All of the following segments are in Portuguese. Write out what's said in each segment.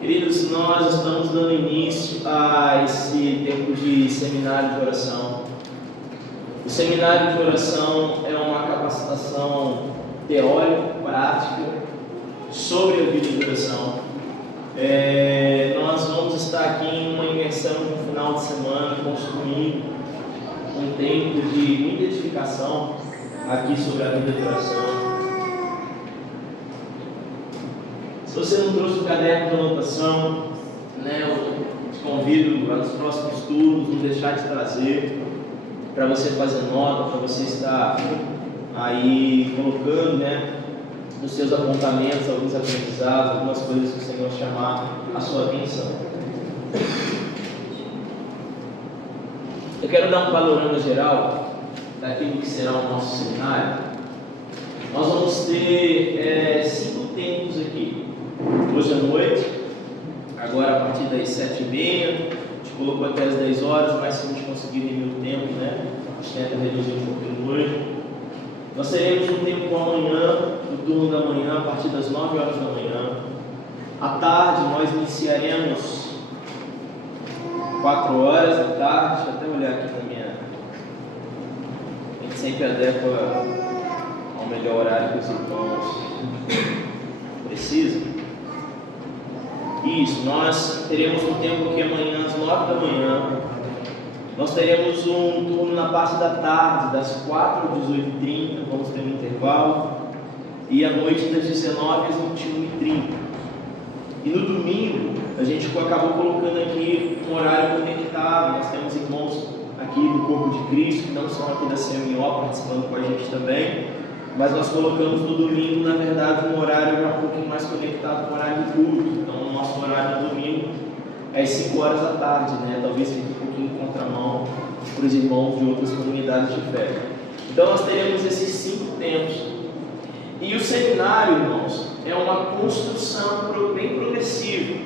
Queridos, nós estamos dando início a esse tempo de seminário de oração. O seminário de oração é uma capacitação teórica, prática, sobre a vida de oração. Nós vamos estar aqui em uma imersão no final de semana, construindo um tempo de muita edificação aqui sobre a vida de oração. Se você não trouxe o caderno de anotação, eu te convido nos próximos turnos, não deixar de trazer, para você fazer nota, para você estar aí colocando, nos seus apontamentos, alguns aprendizados, algumas coisas que o Senhor chamar a sua atenção. Eu quero dar um panorama geral daquilo que será o nosso seminário. Nós vamos ter 5 tempos aqui. Hoje à noite, agora a partir das 7h30, a gente colocou até as 10 horas, mas se a gente conseguir remir o tempo, a gente tenta reduzir um pouquinho hoje. Nós teremos um tempo amanhã, no turno da manhã, a partir das 9 horas da manhã. À tarde, nós iniciaremos 4 horas da tarde. Deixa eu até olhar aqui na minha. A gente sempre adequa ao melhor horário que os irmãos precisam. Isso, nós teremos um tempo aqui amanhã às 9 da manhã. Nós teremos um turno na parte da tarde, das 4 às 18h30, vamos ter um intervalo. E à noite, das 19 às 21h30. E no domingo, a gente acabou colocando aqui um horário conectado. Nós temos irmãos aqui do Corpo de Cristo, que não são aqui da CMO, participando com a gente também. Mas nós colocamos no domingo, na verdade, um horário um pouquinho mais conectado com o horário do culto. Então, o nosso horário no domingo é às 5 horas da tarde, talvez fique um pouquinho em contramão para os irmãos de outras comunidades de fé. Então, nós teremos esses 5 tempos. E o seminário, irmãos, é uma construção bem progressiva.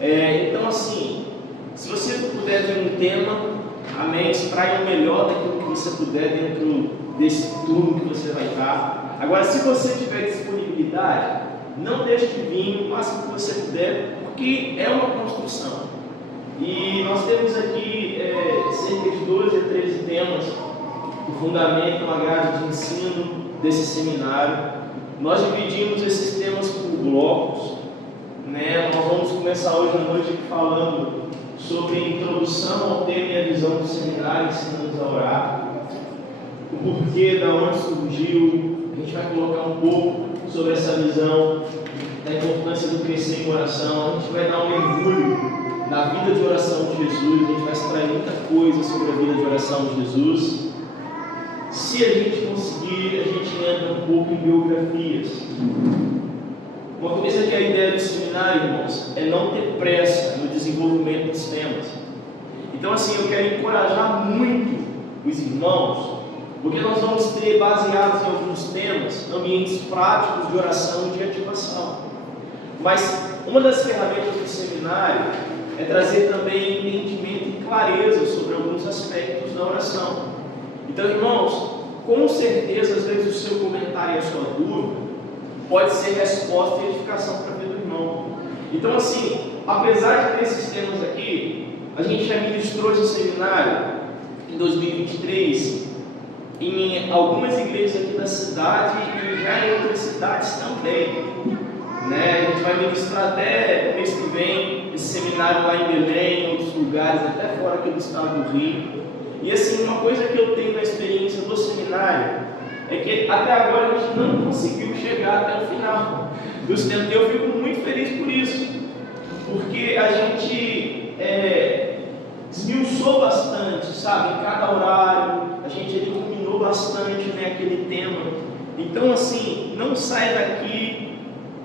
Então, assim, se você puder ter um tema, amém, extraia o melhor daquilo que você puder dentro desse turno que você vai estar. Agora, se você tiver disponibilidade, não deixe de vir o máximo que você puder, porque é uma construção. E nós temos aqui cerca de 12 a 13 temas que fundamentam a grade de ensino desse seminário. Nós dividimos esses temas por blocos. Nós vamos começar hoje à noite falando sobre a introdução ao tema e a visão do seminário, ensinando a orar. O porquê, da onde surgiu, a gente vai colocar um pouco sobre essa visão da importância do crescer em oração. A gente vai dar um mergulho na vida de oração de Jesus, a gente vai extrair muita coisa sobre a vida de oração de Jesus. Se a gente conseguir, a gente entra um pouco em biografias. Uma coisa que a ideia do seminário, irmãos, é não ter pressa no desenvolvimento dos temas. Então, assim, eu quero encorajar muito os irmãos, porque nós vamos ter, baseados em alguns temas, ambientes práticos de oração e de ativação. Mas uma das ferramentas do seminário é trazer também entendimento e clareza sobre alguns aspectos da oração. Então, irmãos, com certeza, às vezes o seu comentário e a sua dúvida pode ser resposta e edificação para a vida do irmão. Então, assim, apesar de ter esses temas aqui, a gente já ministrou esse seminário em 2023 em algumas igrejas aqui da cidade e já em outras cidades também. A gente vai ministrar até o mês que vem esse seminário lá em Belém, em outros lugares, até fora aqui do estado do Rio. E assim, uma coisa que eu tenho na experiência do seminário é que até agora a gente não conseguiu chegar até o final dos tempos. Eu fico muito feliz por isso, porque a gente desmiuçou bastante, sabe? Em cada horário, a gente iluminou bastante aquele tema. Então, assim, não saia daqui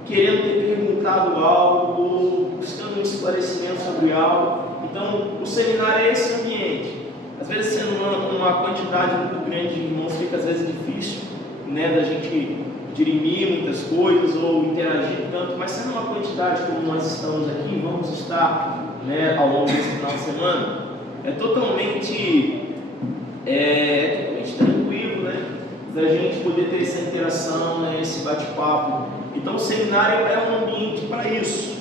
querendo ter perguntado algo ou buscando um esclarecimento sobre algo. Então, o seminário é esse ambiente. Às vezes, sendo uma quantidade muito grande de irmãos, fica às vezes difícil, da gente dirimir muitas coisas ou interagir tanto, mas sendo uma quantidade como nós estamos aqui, vamos estar, ao longo desse final de semana, é totalmente tranquilo, da gente poder ter essa interação, esse bate-papo. Então, o seminário é um ambiente para isso.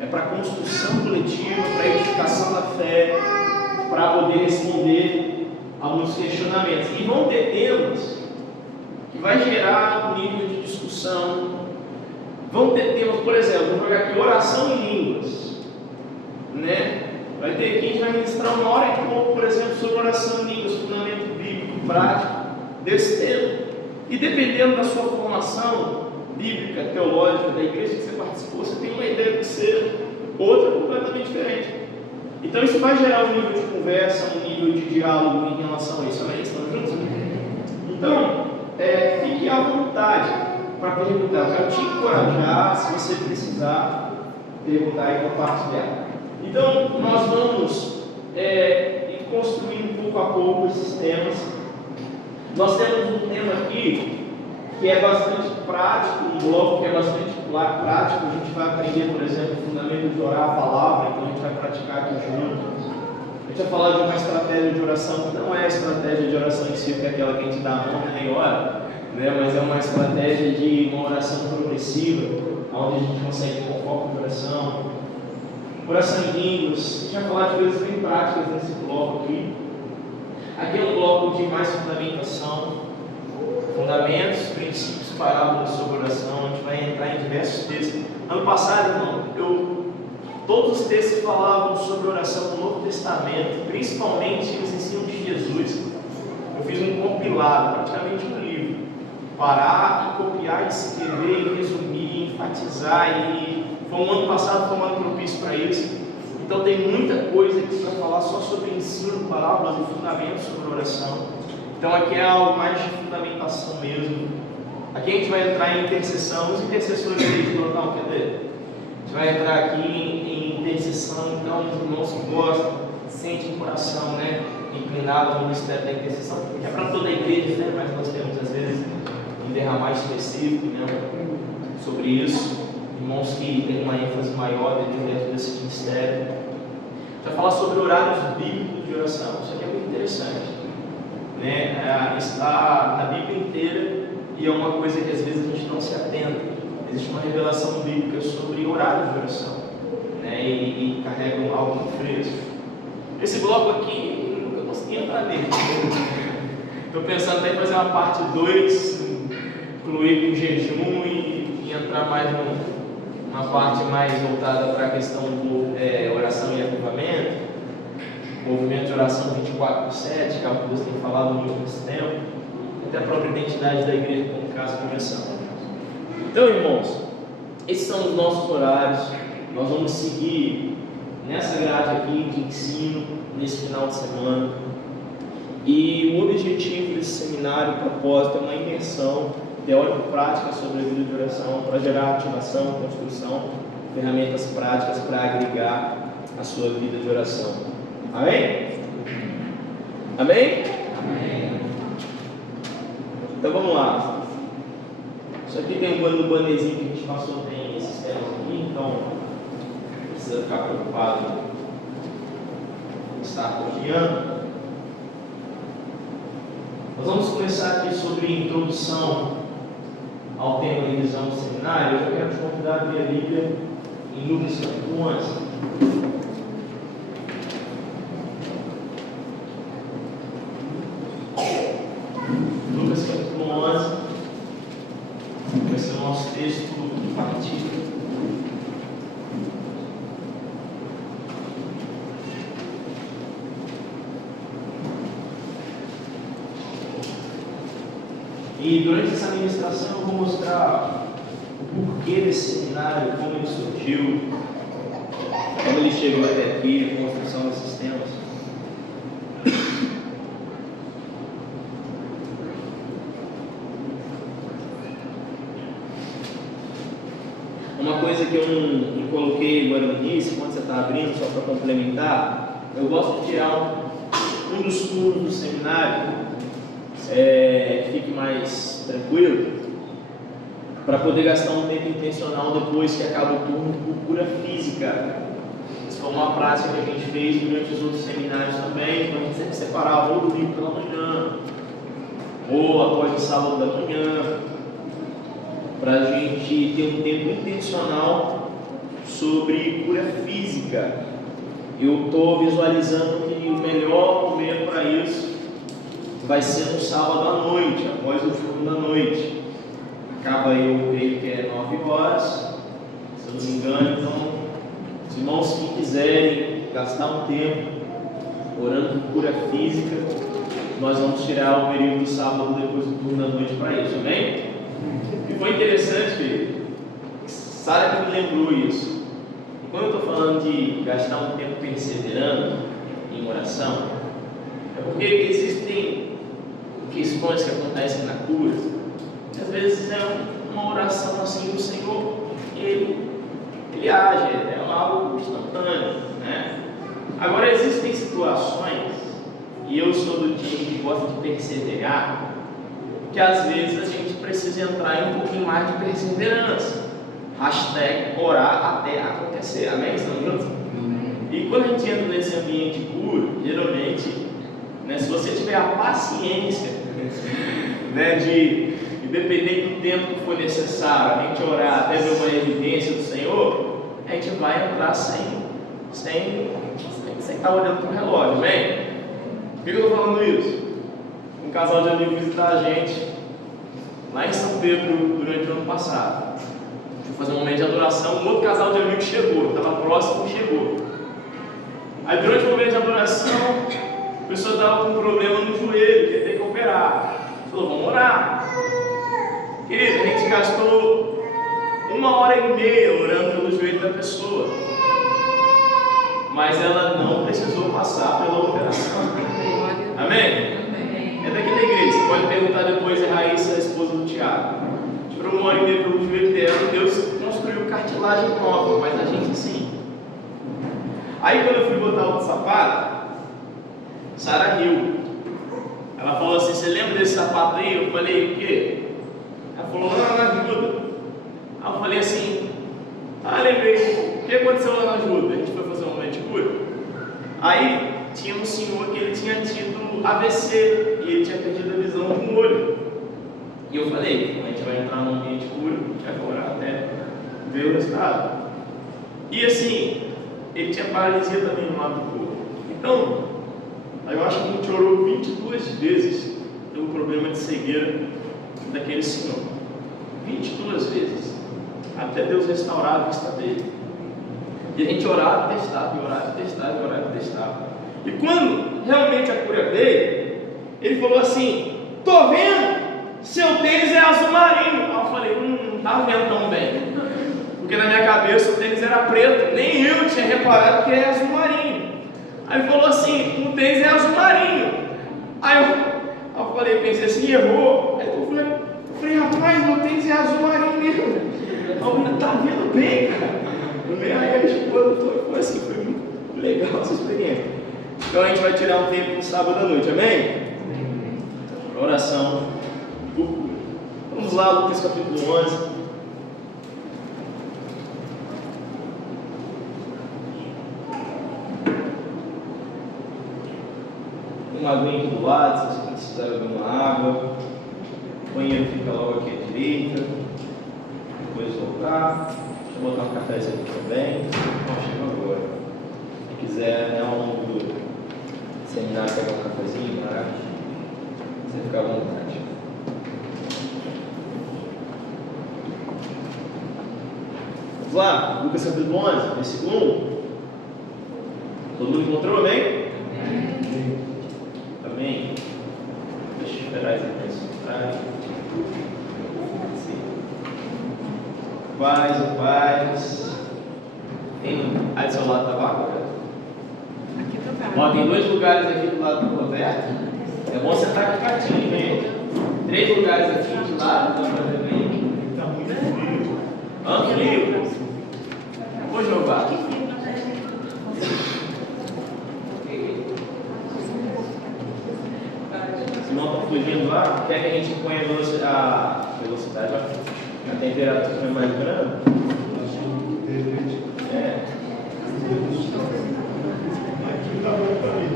É para construção coletiva, para edificação da fé, para poder responder a muitos questionamentos. E vão ter temas que vai gerar um nível de discussão. Vão ter temas, por exemplo, vou jogar aqui oração em línguas, né? Vai ter aqui, a gente vai ministrar 1 hora e pouco, por exemplo, sobre oração em línguas, fundamento bíblico, prático desse tema. E dependendo da sua formação bíblica, teológica, da igreja que você participou, você tem uma ideia de ser outra completamente diferente. Então isso vai gerar um nível de conversa, um nível de diálogo em relação a isso. Amém? Estamos juntos? Então, fique à vontade para perguntar. Eu quero te encorajar, se você precisar, perguntar e compartilhar. Então, nós vamos ir construindo pouco a pouco esses temas. Nós temos um tema aqui que é bastante prático, um bloco que é bastante prático. A gente vai aprender, por exemplo, o fundamento de orar a palavra, então a gente vai praticar aqui junto. A gente vai falar de uma estratégia de oração que não é a estratégia de oração em si, que é aquela que a gente dá a mão e ora, né? Mas é uma estratégia de uma oração progressiva, onde a gente consegue ter um foco de oração em línguas. A gente vai falar de coisas bem práticas nesse bloco aqui. Aqui é um bloco de mais fundamentação, fundamentos, princípios, parábolas sobre oração. A gente vai entrar em diversos textos. Ano passado, irmão, todos os textos falavam sobre oração no Novo Testamento, principalmente os ensinos de Jesus. Eu fiz um compilado, praticamente um livro. Parar e copiar, escrever, resumir, enfatizar. E foi um ano passado, foi um ano propício para isso. Então tem muita coisa que vai falar só sobre ensino, parábolas e fundamentos sobre oração. Então aqui é algo mais de fundamentação mesmo. Aqui a gente vai entrar em intercessão. Os intercessores de local, cadê? A gente vai entrar aqui em intercessão. Então os irmãos que gostam, sentem o coração, né, inclinado ao ministério da intercessão. É para toda a igreja, né? Mas nós temos às vezes um derramar específico, né, sobre isso. Irmãos que têm uma ênfase maior dentro desse ministério. A gente vai falar sobre horários bíblicos de oração. Isso aqui é muito interessante, né? Está na Bíblia inteira e é uma coisa que às vezes a gente não se atenta. Existe uma revelação bíblica sobre horários de oração, né? E carregam algo muito fresco. Esse bloco aqui, eu nunca consegui entrar nele. Estou pensando até em fazer uma parte 2, incluir com jejum e entrar mais uma parte mais voltada para a questão do oração e avivamento, movimento de oração 24/7, que é algo que Deus tem falado muito nesse tempo, até a própria identidade da igreja como casa de oração. Então, irmãos, esses são os nossos horários. Nós vamos seguir nessa grade aqui de ensino nesse final de semana. E o objetivo desse seminário, o propósito, é uma imersão teórico-prática sobre a vida de oração, para gerar ativação, construção, ferramentas práticas para agregar a sua vida de oração. Amém? Amém? Amém. Então vamos lá. Isso aqui tem um bannerzinho que a gente passou, tem esses temas aqui, então não precisa ficar preocupado em estar copiando. Nós vamos começar aqui sobre introdução ao tema de visão do seminário. Eu já quero te convidar a ler a Bíblia em Lucas capítulo 11. Lucas capítulo 11 vai ser o nosso texto de partida. E durante essa ministração eu vou mostrar o porquê desse seminário, como ele surgiu, como ele chegou até aqui, a construção desses temas. Uma coisa que eu não coloquei agora no início, quando você está abrindo, só para complementar, eu gosto de tirar um dos turnos do seminário, fique mais tranquilo, para poder gastar um tempo intencional depois que acaba o turno por cura física. Isso foi uma prática que a gente fez durante os outros seminários também. Então a gente sempre separava ou domingo pela manhã ou após o sábado da manhã, para a gente ter um tempo intencional sobre cura física. Eu estou visualizando que o melhor momento para isso vai ser no sábado à noite, após o turno da noite. Acaba aí, eu creio que é 9 horas, se eu não me engano. Então, os irmãos que quiserem gastar um tempo orando por cura física, nós vamos tirar o período do sábado depois do turno da noite para isso, amém? E foi interessante, filho, Sara que me lembrou isso. E quando eu estou falando de gastar um tempo perseverando em oração, é porque existem questões que acontecem na cura, que às vezes é uma oração assim, o Senhor, Ele age, é algo instantâneo, né? Agora, existem situações, e eu sou do time que gosta de perseverar, que às vezes a gente precisa entrar em um pouquinho mais de perseverança. # orar até acontecer, amém? Estamos juntos? E quando a gente entra nesse ambiente puro, geralmente, né, se você tiver a paciência, né, de dependendo do tempo que for necessário, a gente orar até ver uma evidência do Senhor, a gente vai entrar sem estar olhando para o relógio, amém? Por que eu estou falando isso? Um casal de amigos visitar a gente lá em São Pedro durante o ano passado. Fui fazer um momento de adoração, um outro casal de amigos chegou, estava próximo e chegou. Aí durante o momento de adoração, a pessoa estava com um problema no joelho, ia ter que operar. Falou, vamos orar. Querido, a gente gastou 1h30 orando pelo joelho da pessoa, mas ela não precisou passar pela operação. Amém? É daqui da igreja. Você pode perguntar depois a Raíssa, a esposa do Tiago. Tirou 1h30 pelo joelho dela e Deus construiu cartilagem nova, mas a gente sim. Aí quando eu fui botar outro sapato, Sara riu. Ela falou assim, você lembra desse sapato aí? Eu falei, o quê? Ela falou, lá na ajuda. Aí eu falei assim, lembrei, o que aconteceu lá na ajuda? A gente foi fazer um momento de cura. Aí tinha um senhor que ele tinha tido AVC e ele tinha perdido a visão de um olho. E eu falei, a gente vai entrar num ambiente de cura, a gente vai orar até ver o resultado. E assim, ele tinha paralisia também no lado do corpo. Então, eu acho que a gente orou 22 vezes pelo problema de cegueira daquele senhor. 22 vezes. Até Deus restaurar a vista dele. E a gente orava e testava, e orava e testava, e orava e testava. E quando realmente a cura veio, ele falou assim, tô vendo, seu tênis é azul marinho. Aí eu falei, não tá vendo tão bem. Porque na minha cabeça o tênis era preto, nem eu tinha reparado que é azul marinho. Aí ele falou assim, o tênis é azul marinho. Aí eu falei, pensei assim, errou. Aí eu falei, rapaz, meu tênis é azul marinho mesmo. Aí tá vendo bem, cara. Aí a esposa foi assim, foi muito legal essa experiência. Então a gente vai tirar um tempo no sábado à noite, amém? Oração. Vamos lá, Lucas capítulo 11. Uma aguinha aqui do lado, se você precisar de alguma água. O banheiro fica logo aqui à direita. Depois voltar. Deixa eu botar um cafezinho aqui também. Não chega agora. Se quiser, ao longo do seminário, pegar um cafezinho, você fica à vontade. Vamos lá, Lucas capítulo 11, versículo 1. Todo mundo encontrou, amém? Amém. Deixa eu esperar as intenções. Paz. Tem aí do seu lado da vaga? Aqui do lado. Tem 2 lugares aqui do lado do Roberto. É bom sentar aqui pertinho, gente. 3 lugares aqui de lado, dá pra ver bem. Tá muito frio. Frio? Vou jogar. Se não estão fugindo lá, quer que a gente ponha a velocidade, a temperatura é mais grande? É. Aqui tá bom para mim.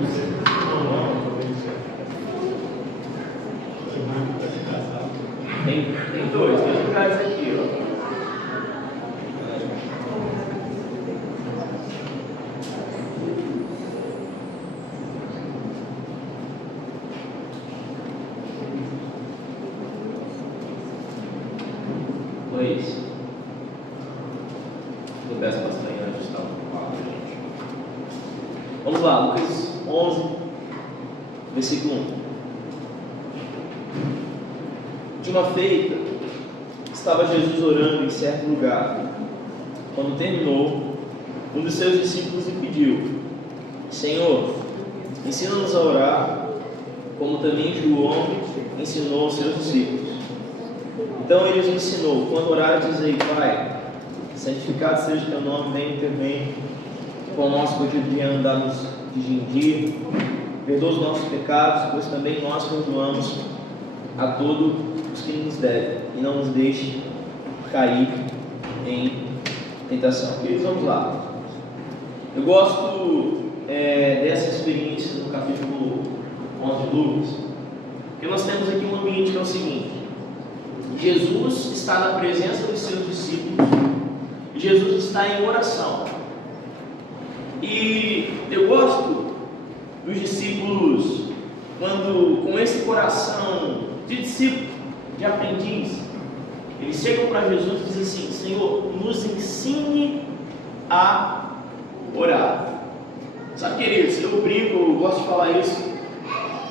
Tem dois lugares aqui, ó. Luiz? Eu peço para as manhãs ajustar um pouco, gente. Vamos lá, Lucas 11, versículo 1. De uma feita, estava Jesus orando em certo lugar. Quando terminou, um dos seus discípulos lhe pediu: Senhor, ensina-nos a orar, como também João ensinou aos seus discípulos. Então ele lhes ensinou: quando orar, dizei: Pai, santificado seja o teu nome, venha o teu reino, com o nosso cotidiano dá-nos de dia em dia, perdoa os nossos pecados, pois também nós perdoamos a todos os que nos devem, e não nos deixe cair em tentação. Queridos, vamos lá. Eu gosto dessa experiência no capítulo 11 de Lucas, porque nós temos aqui um ambiente que é o seguinte: Jesus está na presença dos seus discípulos, e Jesus está em oração. E eu gosto dos discípulos quando, com esse coração de discípulo, de aprendiz, eles chegam para Jesus e dizem assim: Senhor, nos ensine a orar. Sabe, queridos, eu brinco, eu gosto de falar isso.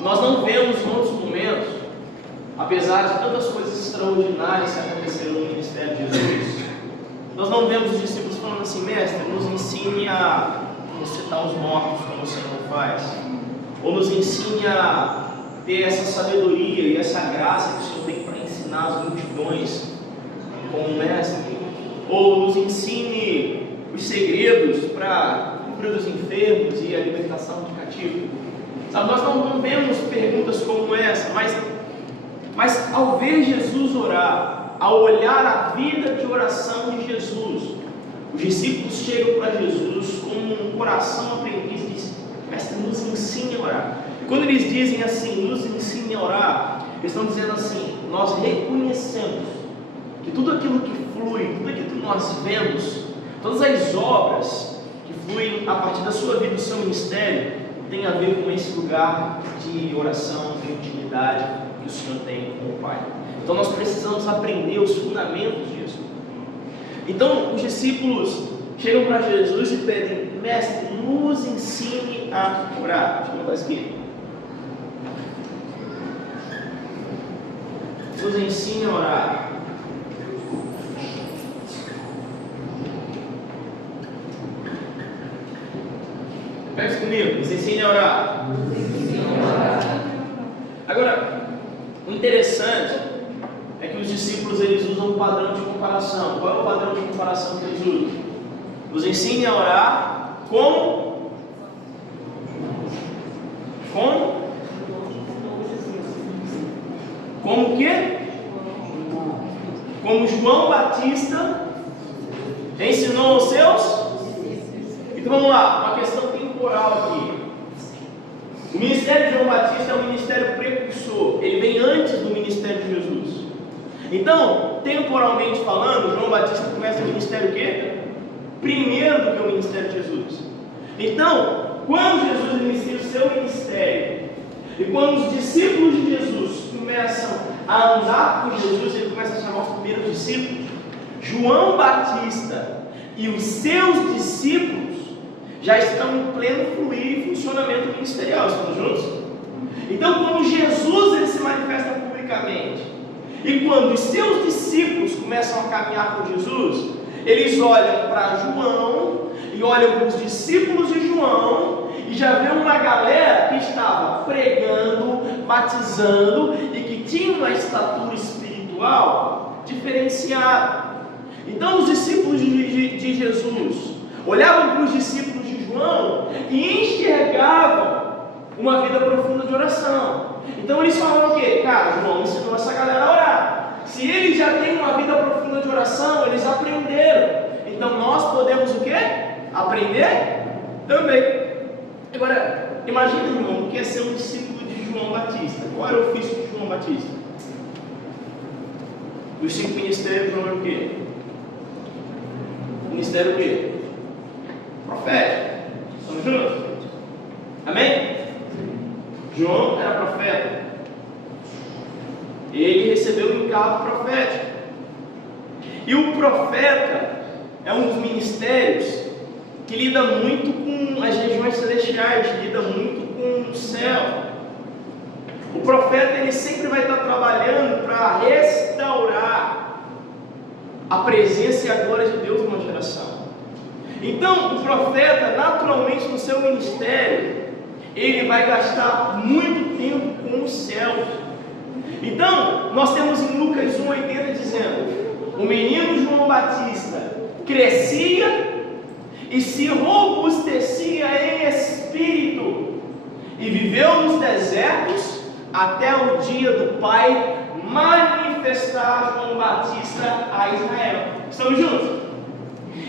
Nós não vemos em outros momentos, apesar de tantas coisas extraordinárias que aconteceram no ministério de Jesus, nós não vemos os discípulos falando assim: Mestre, nos ensine a ressuscitar os mortos como o Senhor faz, ou nos ensine a ter essa sabedoria e essa graça que o Senhor tem para ensinar as multidões como mestre, ou nos ensine os segredos para curar dos enfermos e a libertação de cativos. Sabe, nós não vemos perguntas como essa, mas ao ver Jesus orar, ao olhar a vida de oração de Jesus, os discípulos chegam para Jesus com um coração aprendiz e dizem: Mestre, nos ensine a orar. E quando eles dizem assim, nos ensine a orar, eles estão dizendo assim: nós reconhecemos que tudo aquilo que flui, tudo aquilo que nós vemos, todas as obras que fluem a partir da sua vida, do seu ministério, tem a ver com esse lugar de oração, de intimidade que o Senhor tem com o Pai. Então nós precisamos aprender os fundamentos disso. Então os discípulos chegam para Jesus e pedem: Mestre, nos ensine a orar. Deixa eu botar isso aqui. Nos ensine a orar. Pega isso comigo, nos ensine a orar. Agora, o interessante é que os discípulos eles usam um padrão de comparação. Qual é o padrão de comparação que eles usam? Nos ensine a orar como o quê? Como João Batista ensinou aos seus. Então vamos lá, uma questão temporal aqui. O ministério de João Batista é um ministério precursor, ele vem antes do ministério de Jesus. Então, temporalmente falando, João Batista começa o ministério o quê? Primeiro do que o ministério de Jesus. Então, quando Jesus inicia o seu ministério, e quando os discípulos de Jesus começam a andar com Jesus, ele começa a chamar os primeiros discípulos, João Batista e os seus discípulos já estão em pleno fluir e funcionamento ministerial. Estamos juntos? Então, quando Jesus ele se manifesta publicamente, e quando os seus discípulos começam a caminhar com Jesus, eles olham para João e olham para os discípulos de João e já vê uma galera que estava pregando, batizando e que tinha uma estatura espiritual diferenciada. Então os discípulos de Jesus olhavam para os discípulos de João e enxergavam uma vida profunda de oração. Então eles falavam o quê? Cara, João ensinou essa galera a orar. Se eles já têm uma vida profunda de oração, eles aprenderam. Então nós podemos o quê? Aprender também. Agora, imagina, irmão, o que é ser um discípulo de João Batista. Qual era o ofício de João Batista? Os 5 ministérios, João era o quê? Ministério o quê? Profético. Estamos juntos? Amém? João era profeta. Ele recebeu um encargo profético. E o profeta é um dos ministérios que lida muito com as regiões celestiais, lida muito com o céu. O profeta, ele sempre vai estar trabalhando para restaurar a presença e a glória de Deus numa geração. Então, o profeta, naturalmente, no seu ministério, ele vai gastar muito tempo com os céus. Então, nós temos em Lucas 1,80 dizendo: o menino João Batista crescia e se robustecia em espírito, e viveu nos desertos até o dia do Pai manifestar João Batista a Israel. Estamos juntos?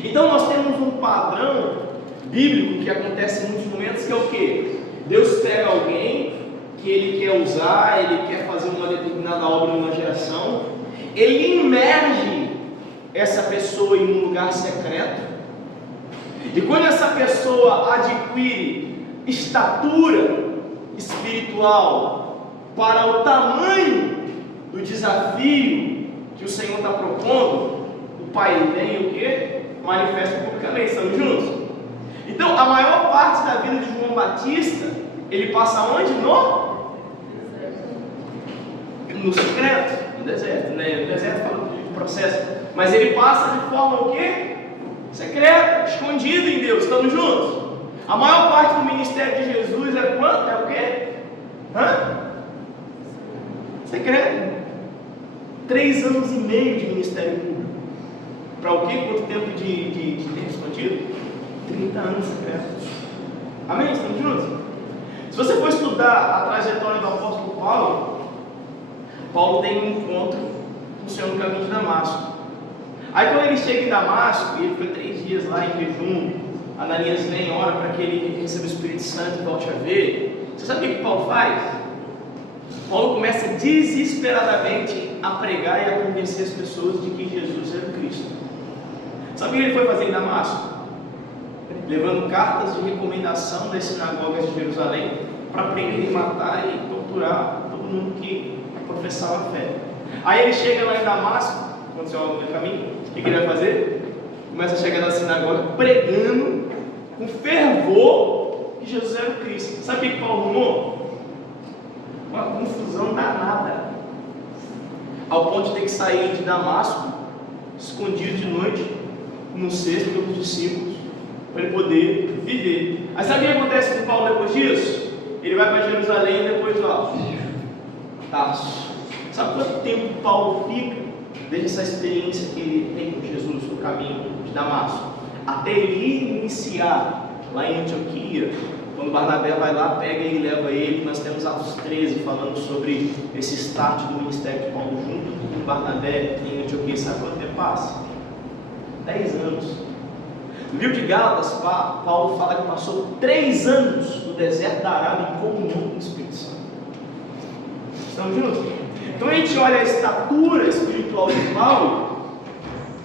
Então nós temos um padrão bíblico que acontece em muitos momentos, que é o quê? Deus pega alguém que Ele quer usar, Ele quer fazer uma determinada obra numa geração, Ele imerge essa pessoa em um lugar secreto, e quando essa pessoa adquire estatura espiritual para o tamanho do desafio que o Senhor está propondo, o Pai vem o quê? Manifesta publicamente. Estamos juntos? Então, a maior parte da vida de João Batista, ele passa onde? No secreto, no deserto, né? No deserto fala do processo, mas ele passa de forma o quê? Secreta, escondido em Deus. Estamos juntos? A maior parte do ministério de Jesus é quanto? É o quê? Secreto. 3 anos e meio de ministério público. Para o quê? Quanto tempo de tempo escondido? 30 anos secreto. Amém? Estamos juntos? Se você for estudar a trajetória do apóstolo Paulo tem um encontro com o Senhor no caminho de Damasco. Aí quando ele chega em Damasco, e ele foi 3 dias lá em jejum, Ananias vem, ora para que ele receba o Espírito Santo e volte a ver. Você sabe o que Paulo faz? Paulo começa desesperadamente a pregar e a convencer as pessoas de que Jesus era o Cristo. Sabe o que ele foi fazer em Damasco? Levando cartas de recomendação das sinagogas de Jerusalém para prender, matar e torturar todo mundo que professava a fé. Aí ele chega lá em Damasco, aconteceu algo no caminho, o que ele vai fazer? Começa a chegar na sinagoga pregando com fervor que Jesus era o Cristo. Sabe o que Paulo arrumou? Uma confusão danada, ao ponto de ter que sair de Damasco escondido de noite no cesto pelos discípulos para ele poder viver. Aí sabe o que acontece com Paulo depois disso? Ele vai para Jerusalém e depois Tarso. Sabe quanto tempo Paulo fica desde essa experiência que ele tem com Jesus no caminho de Damasco até ele iniciar lá em Antioquia? Quando Barnabé vai lá, pega e leva ele. Nós temos Atos 13 falando sobre esse start do ministério de Paulo junto com Barnabé em Antioquia. Sabe quanto tempo passa? 10 anos. No livro de Gálatas, Paulo fala que passou 3 anos no deserto da Arábia em comunhão com o Espírito Santo. Estamos juntos? Então a gente olha a estatura espiritual de Paulo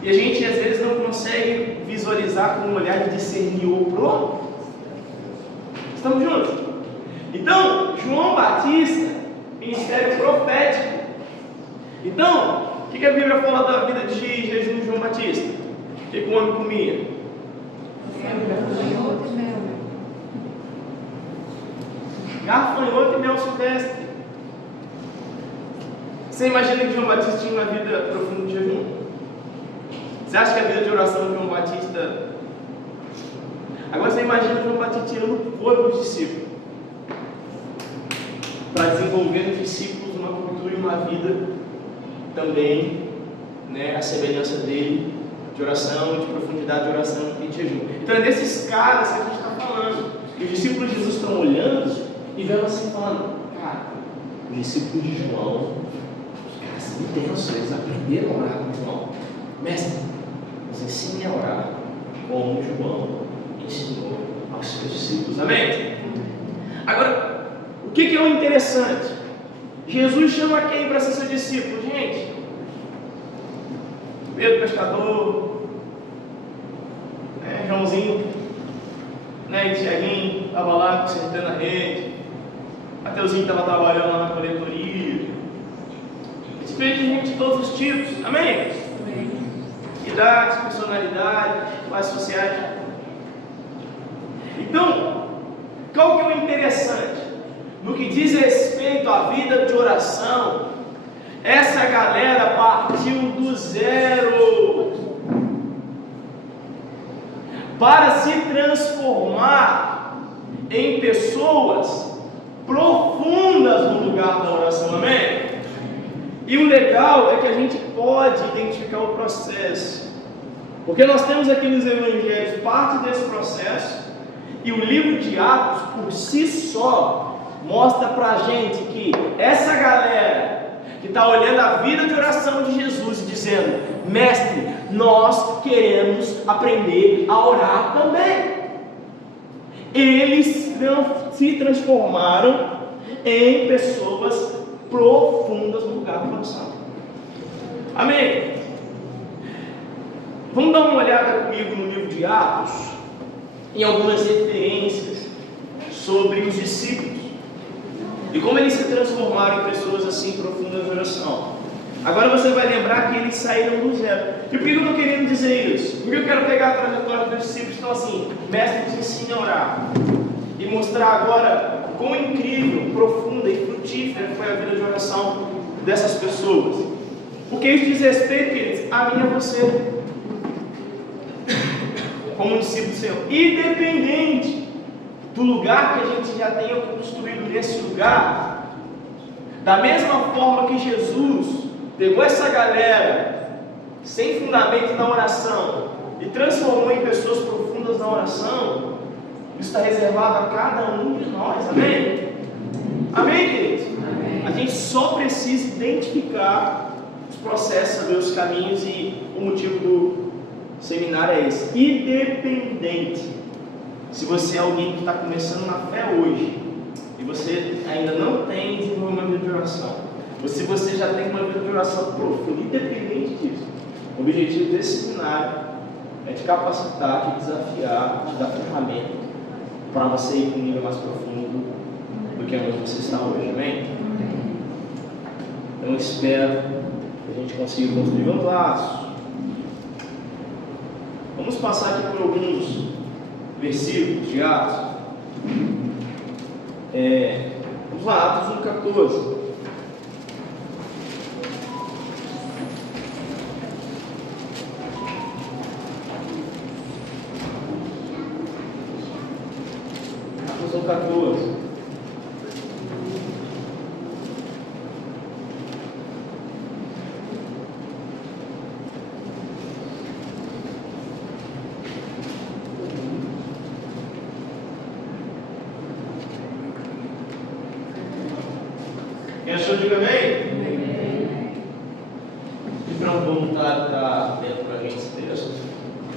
e a gente às vezes não consegue visualizar com um olhar de discernir o pro. Estamos juntos? Então, João Batista, ministério profético. Então, o que a Bíblia fala da vida de jejum de João Batista? O que o homem comia? Gafanhoto e mel silvestre. Você imagina que João Batista tinha uma vida profunda de jejum? Você acha que a vida de oração de João Batista... Agora você imagina João Batista tirando o corpo dos discípulos para desenvolver nos discípulos uma cultura e uma vida também, né, a semelhança dele, de oração, de profundidade de oração e de jejum. Então é desses caras que a gente está falando. E os discípulos de Jesus estão olhando e vendo assim, falando: cara, os discípulos de João, os caras são intensos, eles aprenderam a orar com João. Mestre, nos ensine a orar como João ensinou aos seus discípulos. Amém? Agora, o que é o interessante? Jesus chama quem para ser seu discípulo? Gente, Pedro pescador, Joãozinho, e Tiaguinho estava lá consertando a rede, Mateuzinho estava trabalhando lá na coletoria. Respeito de gente de todos os tipos. Amém? idades, personalidade, classes sociais. Então, qual que é o interessante? No que diz respeito à vida de oração, essa galera partiu do zero para se transformar em pessoas profundas no lugar da oração, amém? E o legal é que a gente pode identificar o processo, porque nós temos aqui nos evangelhos parte desse processo, e o livro de Atos por si só mostra pra gente que essa galera que está olhando a vida de oração de Jesus e dizendo: mestre, nós queremos aprender a orar também. Eles se transformaram em pessoas profundas no lugar da oração. Amém? Vamos dar uma olhada comigo no livro de Atos, em algumas referências sobre os discípulos e como eles se transformaram em pessoas assim profundas de oração. Agora você vai lembrar que eles saíram do zero. E por que eu estou querendo dizer isso? Porque eu quero pegar a trajetória dos discípulos que estão assim: mestre, nos ensina a orar, e mostrar agora quão incrível, profunda e frutífera foi a vida de oração dessas pessoas. Porque isso diz respeito, queridos, a mim e a você, como discípulo do Senhor, independente do lugar que a gente já tenha construído nesse lugar. Da mesma forma que Jesus pegou essa galera sem fundamento na oração e transformou em pessoas profundas na oração, isso está reservado a cada um de nós, amém? Amém, queridos? Amém. A gente só precisa identificar os processos, saber os caminhos, e o motivo do seminário é esse: independente se você é alguém que está começando na fé hoje e você ainda não tem desenvolvido uma vida de oração, ou se você já tem uma vida de oração profunda, independente disso, o objetivo desse seminário é te capacitar, te desafiar, te dar ferramenta para você ir para um nível mais profundo do que onde você está hoje, amém? Eu espero que a gente consiga construir. Vamos lá, vamos passar aqui por alguns versículos de Atos. Vamos lá, Atos 1,14. Atos 1,14. Quem achou, diga amém? E para um voluntário estar dentro para a gente esse texto,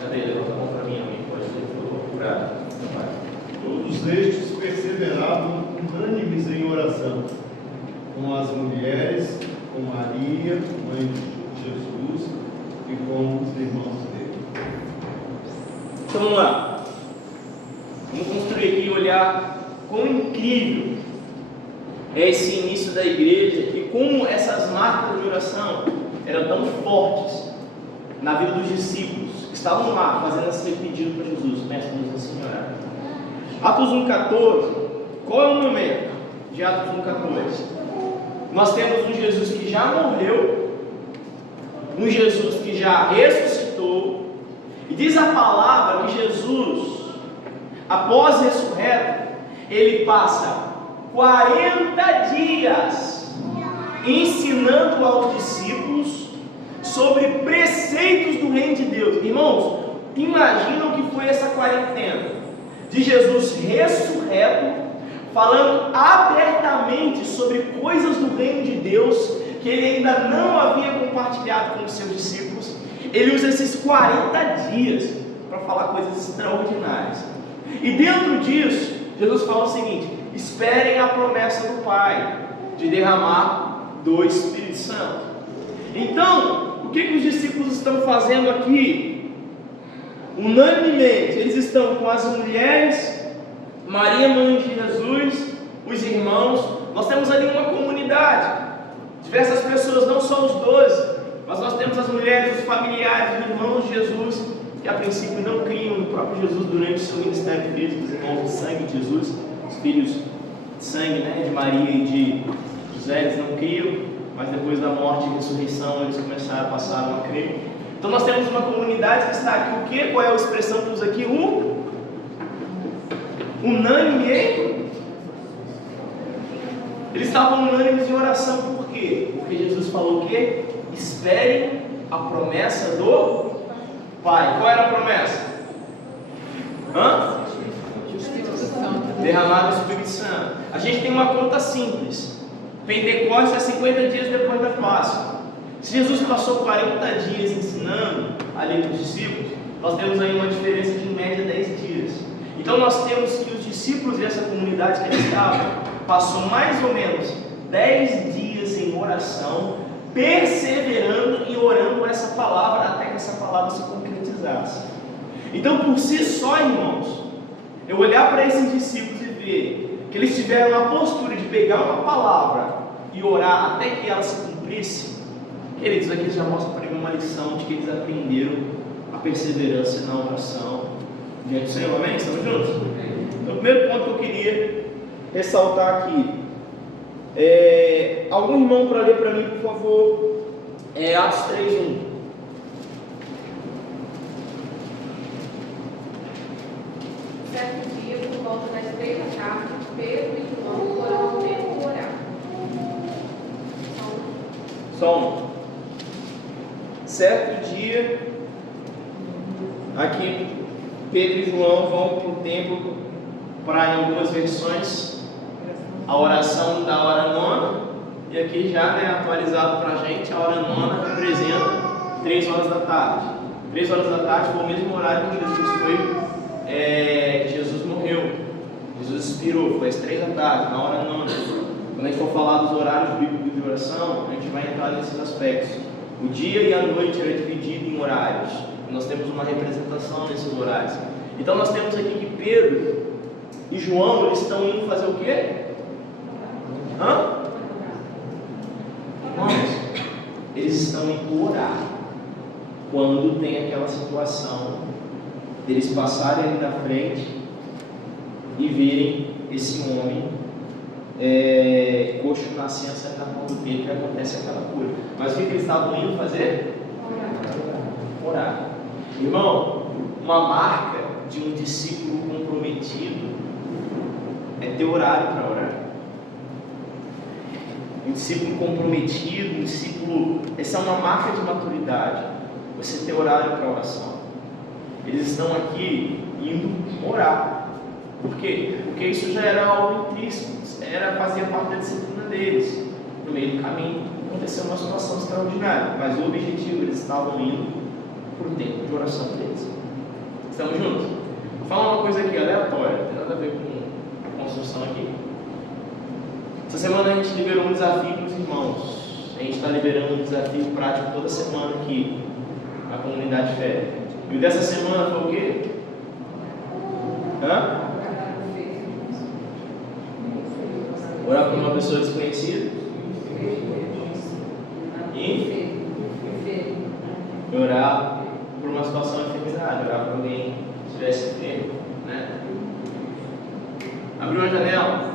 cadê? Levanta a mão para mim, alguém pode procurar. Todos estes perseveravam unânimes em oração, com as mulheres, com Maria, mãe de Jesus, e com os irmãos dele. Então vamos lá. Vamos construir aqui e olhar quão incrível é esse início da igreja e como essas marcas de oração eram tão fortes na vida dos discípulos que estavam lá fazendo esse pedido para Jesus: mestre, nos ensina a orar. Atos 1,14. Qual é o momento de Atos 1,14? Nós temos um Jesus que já morreu, um Jesus que já ressuscitou, e diz a palavra que Jesus, após ressurreto, ele passa 40 dias ensinando aos discípulos sobre preceitos do reino de Deus. Irmãos, imagina o que foi essa quarentena de Jesus ressurreto, falando abertamente sobre coisas do reino de Deus que ele ainda não havia compartilhado com os seus discípulos. Ele usa esses 40 dias para falar coisas extraordinárias. E dentro disso, Jesus fala o seguinte: esperem a promessa do Pai de derramar do Espírito Santo. Então, o que os discípulos estão fazendo aqui? Unanimemente, eles estão com as mulheres, Maria, mãe de Jesus, os irmãos. Nós temos ali uma comunidade, diversas pessoas, não só os 12, Mas nós temos as mulheres, os familiares, os irmãos de Jesus, que a princípio não criam no próprio Jesus durante o seu ministério físico, os irmãos de sangue de Jesus, os filhos de sangue, né, de Maria e de José, eles não criam, mas depois da morte e ressurreição eles passaram a crer. Então nós temos uma comunidade que está aqui, o quê? Qual é a expressão que usa aqui? Unânime em? Eles estavam unânimes em oração, por quê? Porque Jesus falou o quê? Esperem a promessa do Pai. Qual era a promessa? Derramado do Espírito Santo. A gente tem uma conta simples. Pentecostes é 50 dias depois da Páscoa. Se Jesus passou 40 dias ensinando ali para os discípulos, nós temos aí uma diferença de em média 10 dias. Então nós temos que os discípulos dessa comunidade que eles estavam passou mais ou menos 10 dias em oração, perseverando e orando essa palavra até que essa palavra se concretizasse. Então, por si só, irmãos, eu olhar para esses discípulos e ver que eles tiveram a postura de pegar uma palavra e orar até que ela se cumprisse, queridos, aqui já mostra para mim uma lição de que eles aprenderam a perseverança na oração diante do Senhor. Amém? Estamos juntos? Então, o primeiro ponto que eu queria ressaltar aqui, algum irmão para ler para mim, por favor, Atos 3:1. Certo dia, por volta das 3 da tarde, Pedro e João foram ao templo orar. Só um. Certo dia, aqui Pedro e João vão para o templo para, em algumas versões, a oração da hora nona, e aqui já atualizado para a gente, a hora nona representa 3 horas da tarde. 3 horas da tarde foi o mesmo horário que Jesus morreu. Jesus expirou, foi às 3 da tarde, na hora nona. Quando a gente for falar dos horários bíblicos de oração, a gente vai entrar nesses aspectos. O dia e a noite era dividido em horários. Nós temos uma representação nesses horários. Então nós temos aqui que Pedro e João, eles estão indo fazer o quê? Irmãos, eles estão indo orar quando tem aquela situação deles passarem ali na frente e verem esse homem coxo na ciência da mão do tempo, que acontece aquela coisa. Mas o que eles estavam indo fazer? Orar. Irmão, uma marca de um discípulo comprometido é ter horário para orar. Um discípulo comprometido, um discípulo, essa é uma marca de maturidade, você ter horário para oração. Eles estão aqui indo orar. Por quê? Porque isso já era algo intrínseco, fazia parte da disciplina deles. No meio do caminho aconteceu uma situação extraordinária, mas o objetivo, eles estavam indo para o tempo de oração deles. Estamos juntos? Vou falar uma coisa aqui aleatória, não tem nada a ver com a construção aqui. Essa semana a gente liberou um desafio para os irmãos. A gente está liberando um desafio prático toda semana aqui na comunidade fé. E o dessa semana foi o quê? Orar por uma pessoa desconhecida? E orar por uma situação de enfermidade, orar por alguém que estivesse enfermo, né? Abriu uma janela.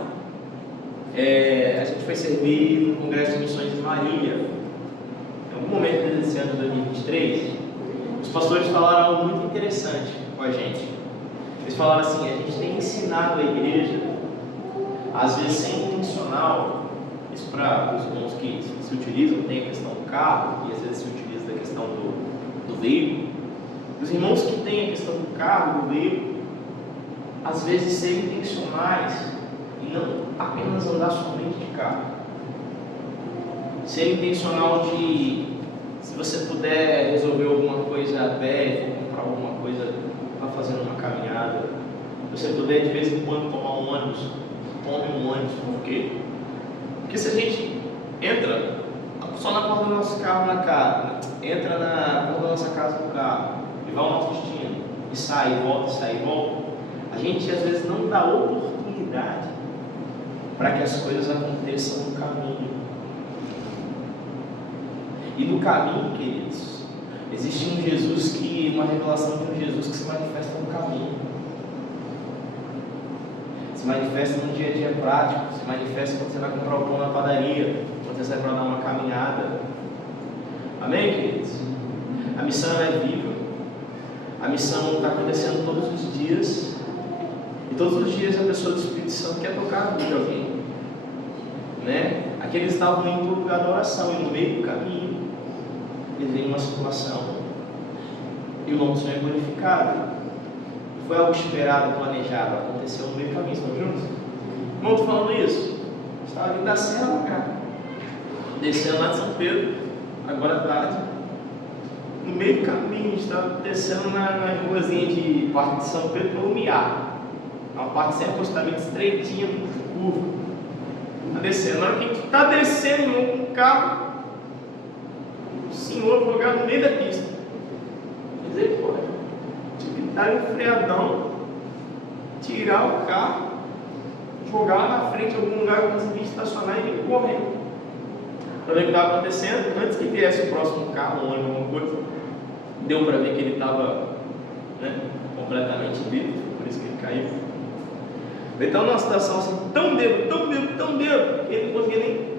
A gente foi servir no Congresso de Missões de Maria. Em algum momento desse ano de 2023, os pastores falaram algo muito interessante com a gente. Eles falaram assim: a gente tem ensinado a igreja, às vezes sem intencional, isso para os irmãos que se utilizam, tem a questão do carro, e às vezes se utiliza da questão do veículo. Os irmãos que têm a questão do carro, do veículo, às vezes serem intencionais e não apenas andar somente de carro. Ser intencional de, se você puder resolver alguma coisa a pé, comprar alguma coisa, estar fazendo uma caminhada, se você puder de vez em quando tomar um ônibus, tome um ônibus. Por quê? Porque se a gente entra só na porta do nosso carro na casa, entra na porta da nossa casa no carro e vai ao nosso destino, e sai e volta, a gente às vezes não dá oportunidade para que as coisas aconteçam no caminho. E no caminho, queridos, existe um Jesus que, uma revelação de um Jesus que se manifesta no caminho. Se manifesta no dia a dia prático, se manifesta quando você vai comprar o pão na padaria, quando você vai para dar uma caminhada. Amém, queridos? A missão é viva. A missão está acontecendo todos os dias. E todos os dias a pessoa do Espírito Santo quer tocar a vida de alguém, né? Aqueles estavam indo para o lugar da oração, e no meio do caminho eles veem uma situação e o nome do Senhor é glorificado. Foi algo esperado, planejado, aconteceu no meio do caminho. Estão juntos? Não estou falando isso. Estava vindo da Serra para cá, descendo lá de São Pedro, agora à tarde. No meio do caminho, a gente estava descendo na ruazinha de Parque de São Pedro para Lumiar. Uma parte sem acostamento estreitinha, muito curva. Está descendo. Na hora que a gente está descendo, irmão, com o carro, o senhor jogado no meio da pista. Quer dizer, pô, tinha que dar um freadão, tirar o carro, jogar lá na frente, em algum lugar que eu conseguia estacionar e ir correndo. Para ver o que estava acontecendo. Antes que viesse o próximo carro, um ônibus, alguma coisa, deu para ver que ele estava, né, completamente vivo, por isso que ele caiu. Então, numa situação assim, tão bêbado, ele não conseguia nem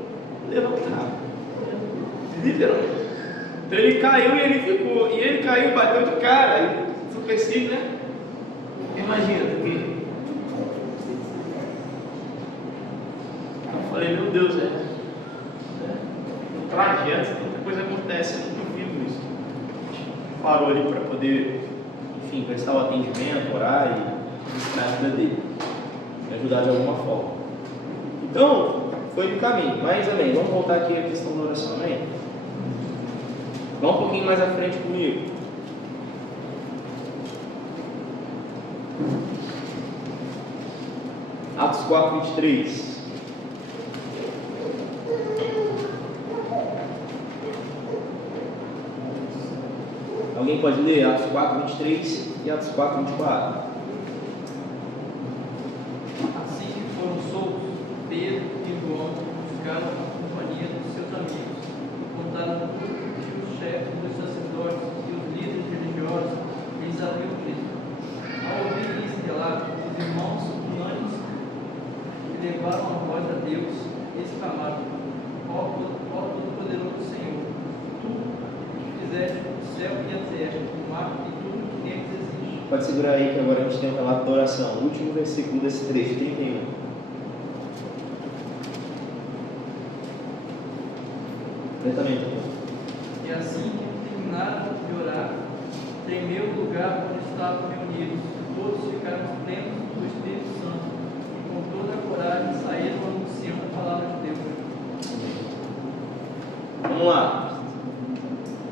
levantar, literalmente. Então ele caiu e ele ficou, e ele caiu, bateu de cara, super simples, né? Imagina, porque eu falei, meu Deus, no trajeto, tanta coisa acontece, eu nunca vi isso. A gente parou ali para poder, enfim, prestar o atendimento, orar e ensinar a vida dele, me ajudar de alguma forma. Então, foi do caminho, mas amém. Vamos voltar aqui à questão da oração, amém? Vá um pouquinho mais à frente comigo. Atos 4, 23. Alguém pode ler Atos 4, 23 e Atos 4, 24? Assim que foram soltos, Pedro e João buscaram a companhia dos seus amigos e contaram tudo que os chefes dos sacerdotes e os líderes religiosos lhes haviam dito. Ao ouvir esse relato, os irmãos unânimes que levaram a voz a Deus exclamaram: Ó Todo-Poderoso Senhor, tu que fizeste o céu e a terra, o mar e tudo que neles existe. Pode segurar aí que agora a gente tem o relato da oração. O último versículo desse trecho, 31. Lentamente. E assim que terminaram de orar, tremeu o lugar onde estavam reunidos. Todos ficaram plenos do Espírito Santo e com toda a coragem saíram anunciando a palavra de Deus. Vamos lá.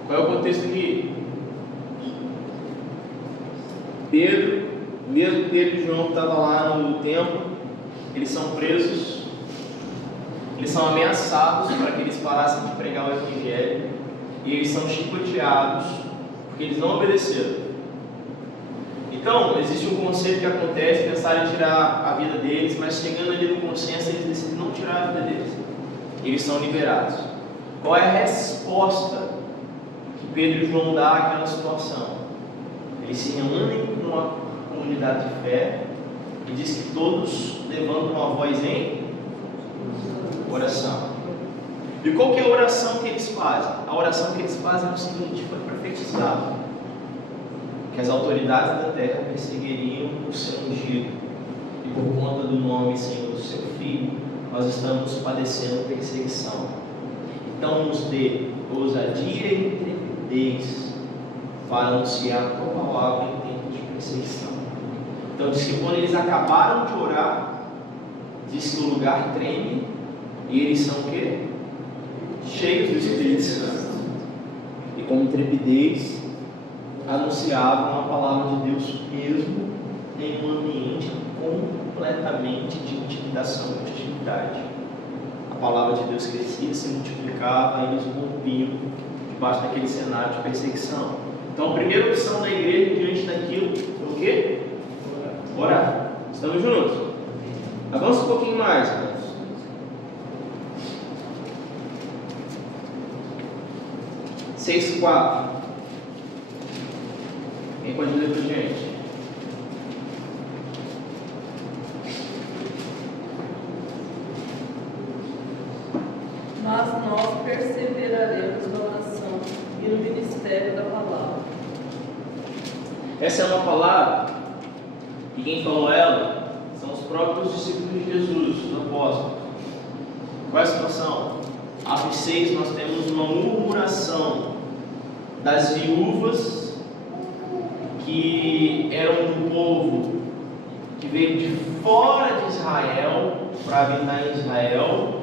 Qual é o contexto aqui? Pedro, mesmo Pedro e João que estavam lá no templo, eles são presos, eles são ameaçados para que eles parassem de pregar o Evangelho, e eles são chicoteados porque eles não obedeceram. Então, existe um conselho que acontece, pensar em tirar a vida deles, mas chegando ali no consenso, eles decidem não tirar a vida deles. Eles são liberados. Qual é a resposta que Pedro e João dão àquela situação? Eles se reúnem com uma comunidade de fé e diz que todos levantam uma voz em oração. E qual que é a oração que eles fazem? A oração que eles fazem é o seguinte: foi profetizado que as autoridades da terra perseguiriam o seu ungido, e por conta do nome Senhor do seu Filho, nós estamos padecendo perseguição. Então nos dê ousadia e intrepidez para anunciar a tua palavra em tempo de perseguição. Então diz que quando eles acabaram de orar, diz que o lugar treme e eles são o quê? Cheios do Espírito Santo. E com intrepidez anunciavam a palavra de Deus mesmo em um ambiente completamente de intimidação e hostilidade. A palavra de Deus crescia, se multiplicava e eles rompiam debaixo daquele cenário de perseguição. Então a primeira opção da igreja diante daquilo é o quê? Orar. Estamos juntos? Avança um pouquinho mais, irmãos. 6:4. Quem pode ler para a gente? Mas nós perseveraremos na oração e no ministério da palavra. Essa é uma palavra e quem falou ela são os próprios discípulos de Jesus, os apóstolos. Qual é a situação? Atos 6 nós temos uma murmuração das viúvas que eram do povo que veio de fora de Israel para habitar em Israel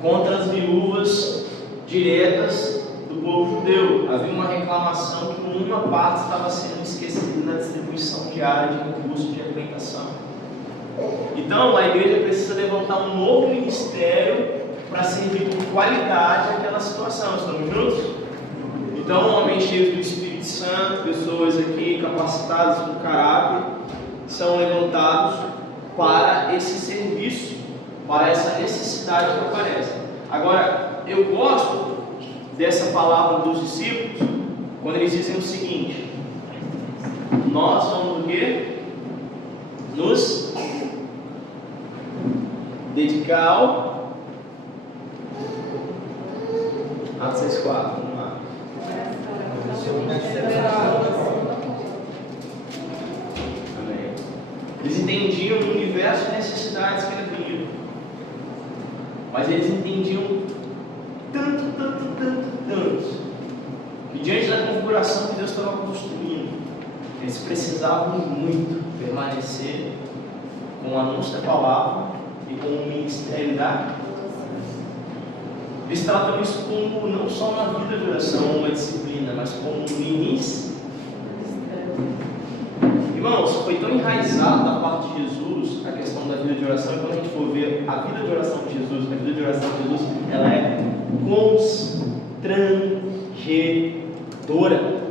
contra as viúvas diretas do povo judeu. Havia uma reclamação que uma parte estava sendo esquecida na distribuição diária de recursos de alimentação. Então a igreja precisa levantar um novo ministério para servir com qualidade aquela situação. Estamos juntos? Então, homens cheios do Espírito Santo, pessoas aqui capacitadas no caráter, são levantados para esse serviço, para essa necessidade que aparece. Agora, eu gosto dessa palavra dos discípulos quando eles dizem o seguinte: nós vamos o quê? Nos dedicar ao Atos 6:4. Vamos lá. Amém. Eles entendiam o universo de necessidades que haviam, mas eles entendiam tanto, que diante da configuração que Deus estava construindo, eles precisavam muito permanecer com o anúncio da palavra e com o ministério da. Eles tratam isso como não só uma vida de oração, uma disciplina, mas como um ministério. Irmãos, foi tão enraizado da parte de Jesus a questão da vida de oração, e quando a gente for ver a vida de oração de Jesus, a vida de oração de Jesus, ela é constrangedora.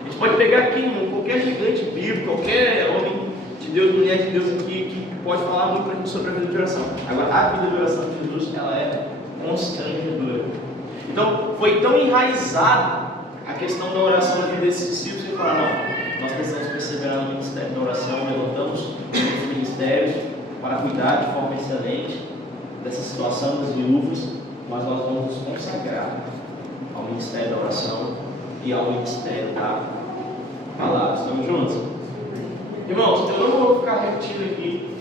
A gente pode pegar aqui, irmão, qualquer gigante bíblico, qualquer homem de Deus, mulher de Deus aqui, que pode falar muito para a gente sobre a vida de oração. Agora, a vida de oração de Jesus, ela é constrangedora. Então, foi tão enraizada a questão da oração na vida desses discípulos que falaram: não, nós precisamos perseverar no ministério da oração, levantamos os ministérios para cuidar de forma excelente dessa situação das viúvas, mas nós vamos nos consagrar ao ministério da oração e ao ministério da palavra. Estamos juntos? Irmãos, eu não vou ficar repetindo aqui,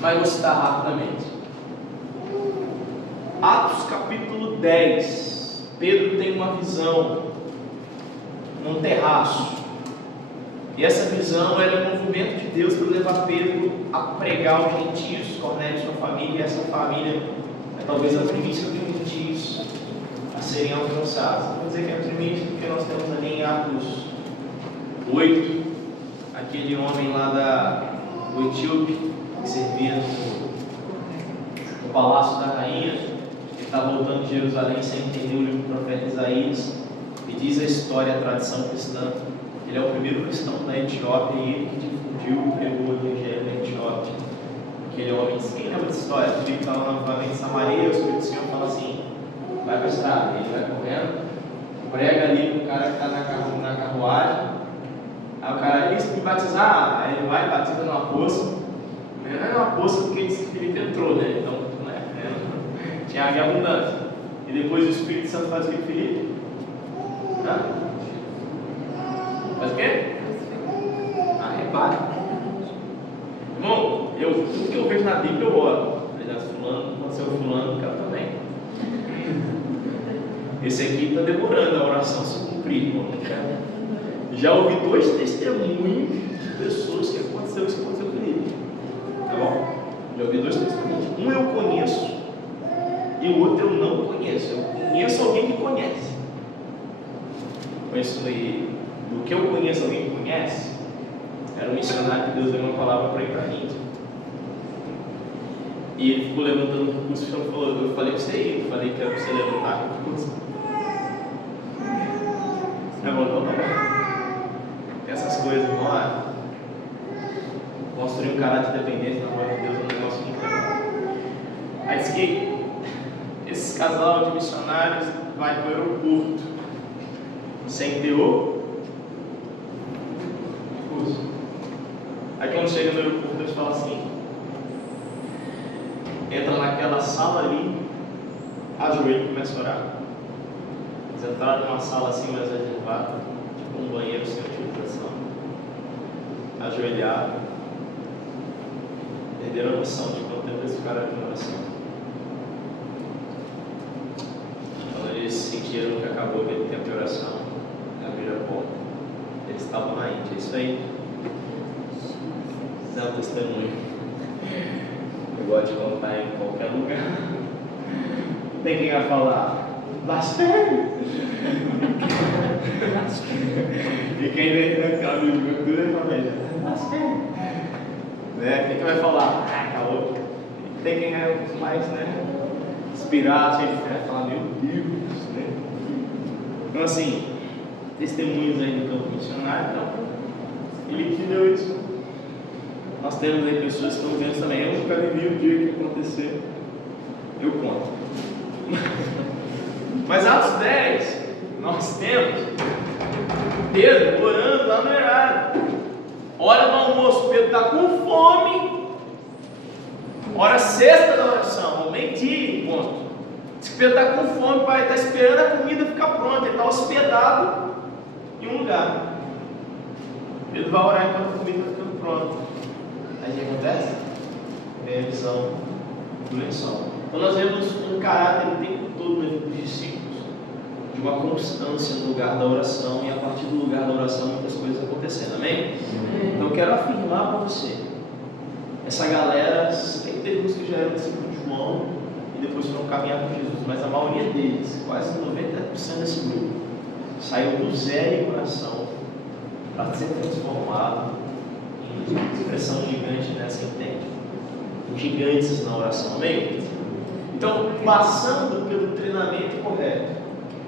mas vou citar rapidamente. Atos capítulo 10, Pedro tem uma visão num terraço, e essa visão era um movimento de Deus para levar Pedro a pregar aos gentios. Cornélio e sua família, e essa família é talvez a primícia dos gentios a serem alcançados. Não vou dizer que é a primícia, porque nós temos ali em Atos 8, aquele homem lá do Etíope, que servia no palácio da rainha. Ele está voltando de Jerusalém sem entender o livro do profeta Isaías, e diz a história, a tradição cristã. Ele é o primeiro cristão da Etiópia, e ele que difundiu, pregou o evangelho na Etiópia. Aquele homem, quem lembra dessa história? O Filipe estava novamente em Samaria, o Espírito do Senhor fala assim: vai para a estrada. Ele vai correndo, prega ali para o cara que está na carruagem. Aí o cara disse: me batizar. Aí ele vai e batiza numa poça. Não é uma poça porque disse que Filipe entrou, né? Então, tinha água em abundância. E depois o Espírito Santo faz o que, Filipe? Faz o quê? Arrebata. Irmão, tudo que eu vejo na Bíblia eu oro. Aliás, fulano, aconteceu fulano, quero também. Esse aqui está demorando a oração se cumprir, irmão. Já ouvi 2 testemunhos de pessoas que aconteceu isso que aconteceu comigo. Tá bom? Já ouvi 2 testemunhos. Um eu conheço e o outro eu não conheço. Eu conheço alguém que conhece. Conheço aí. Do que eu conheço alguém que conhece, era um missionário que Deus deu uma palavra para ir para a Índia. E ele ficou levantando o recurso e falou: eu falei para você ir, eu falei que era para você levantar o recurso. Levantou, não. Tem essas coisas, irmão. Construir um caráter dependente na voz de Deus é um negócio muito legal. Aí disse que esses casal de missionários vai para o aeroporto sem ter o curso. Aí quando chega no aeroporto, eles falam assim: entra naquela sala ali, ajoelha e começa a orar. Eles entraram numa sala assim mais reservada, tipo um banheiro sem utilização. Ajoelharam, perderam a noção de quanto tempo eles ficaram aqui na oração. Quando eles sentiram que acabou aquele tempo de oração, abriram a porta. Eles estavam na Índia. Isso aí não é um testemunho. Eu gosto de contar em qualquer lugar. Tem quem vai falar blasfêmia. E quem vem naquela cultura também blasfêmia. Né? Quem que vai falar? Acabou. Tem quem é mais, né? Inspirado, cheio de fé, falar, meu Deus, né? Então assim, testemunhos aí do campo missionário, então, ele que deu isso. Nós temos aí pessoas que estão vendo também. Eu nunca vivi o dia que aconteceu. Eu conto. Mas Atos 10, nós temos Pedro orando lá no erário. Hora do almoço, Pedro está com fome. Hora sexta da oração, meio-dia, ponto. Diz que Pedro está com fome, pai, está esperando a comida ficar pronta. Ele está hospedado em um lugar. Pedro vai orar enquanto a comida está ficando pronta. Aí o que acontece? Vem a visão do lençol. Então nós vemos um caráter o tempo todo na vida dos discípulos, de uma constância no lugar da oração, e a partir do lugar da oração muitas coisas acontecendo, amém? Então eu quero afirmar para você, essa galera, sempre teve uns que já eram discípulos de João e depois foram caminhar com Jesus, mas a maioria deles, quase 90% desse grupo, saiu do zero em oração para ser transformado em expressão gigante, né? Você entende? Gigantes na oração, amém? Então, passando pelo treinamento correto,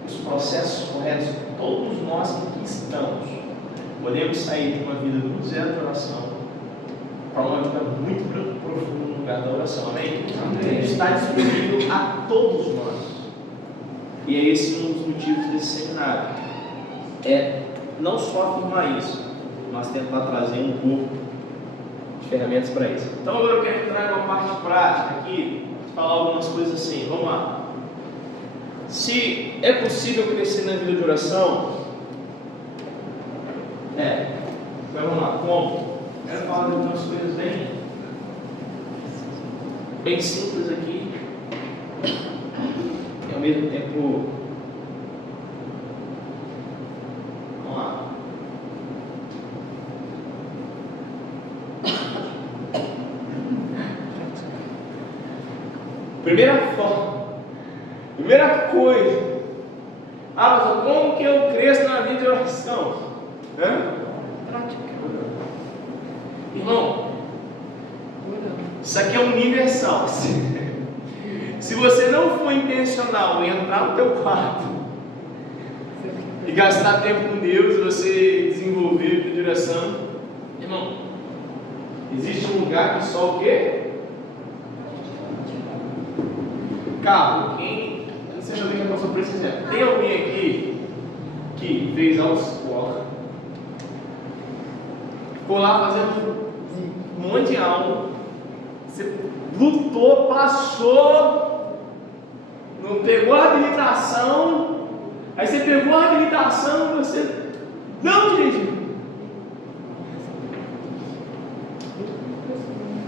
os processos corretos, todos nós que estamos podemos sair de uma vida do zero de oração para uma vida muito profunda no lugar da oração, amém? Amém. Está disponível a todos nós, e é esse um dos motivos desse seminário, é não só afirmar isso, mas tentar trazer um pouco de ferramentas para isso. Então agora eu quero entrar numa parte prática aqui, falar algumas coisas assim. Vamos lá. Se é possível crescer na vida de oração, então vamos lá. Como? Quero falar de algumas coisas bem simples aqui, e ao mesmo tempo, vamos lá. Primeira coisa, mas como que eu cresço na vida de oração? Prática. Irmão, isso aqui é universal. Se você não for intencional em entrar no teu quarto e gastar tempo com Deus, você desenvolver a direção, irmão, existe um lugar que só o quê? Carro. Quem? Eu não sei se alguém já passou por esse exemplo. Tem alguém aqui que fez autoescola, ficou lá fazendo um monte de aula, você lutou, passou, não pegou a habilitação, aí você pegou a habilitação e você não dirigiu.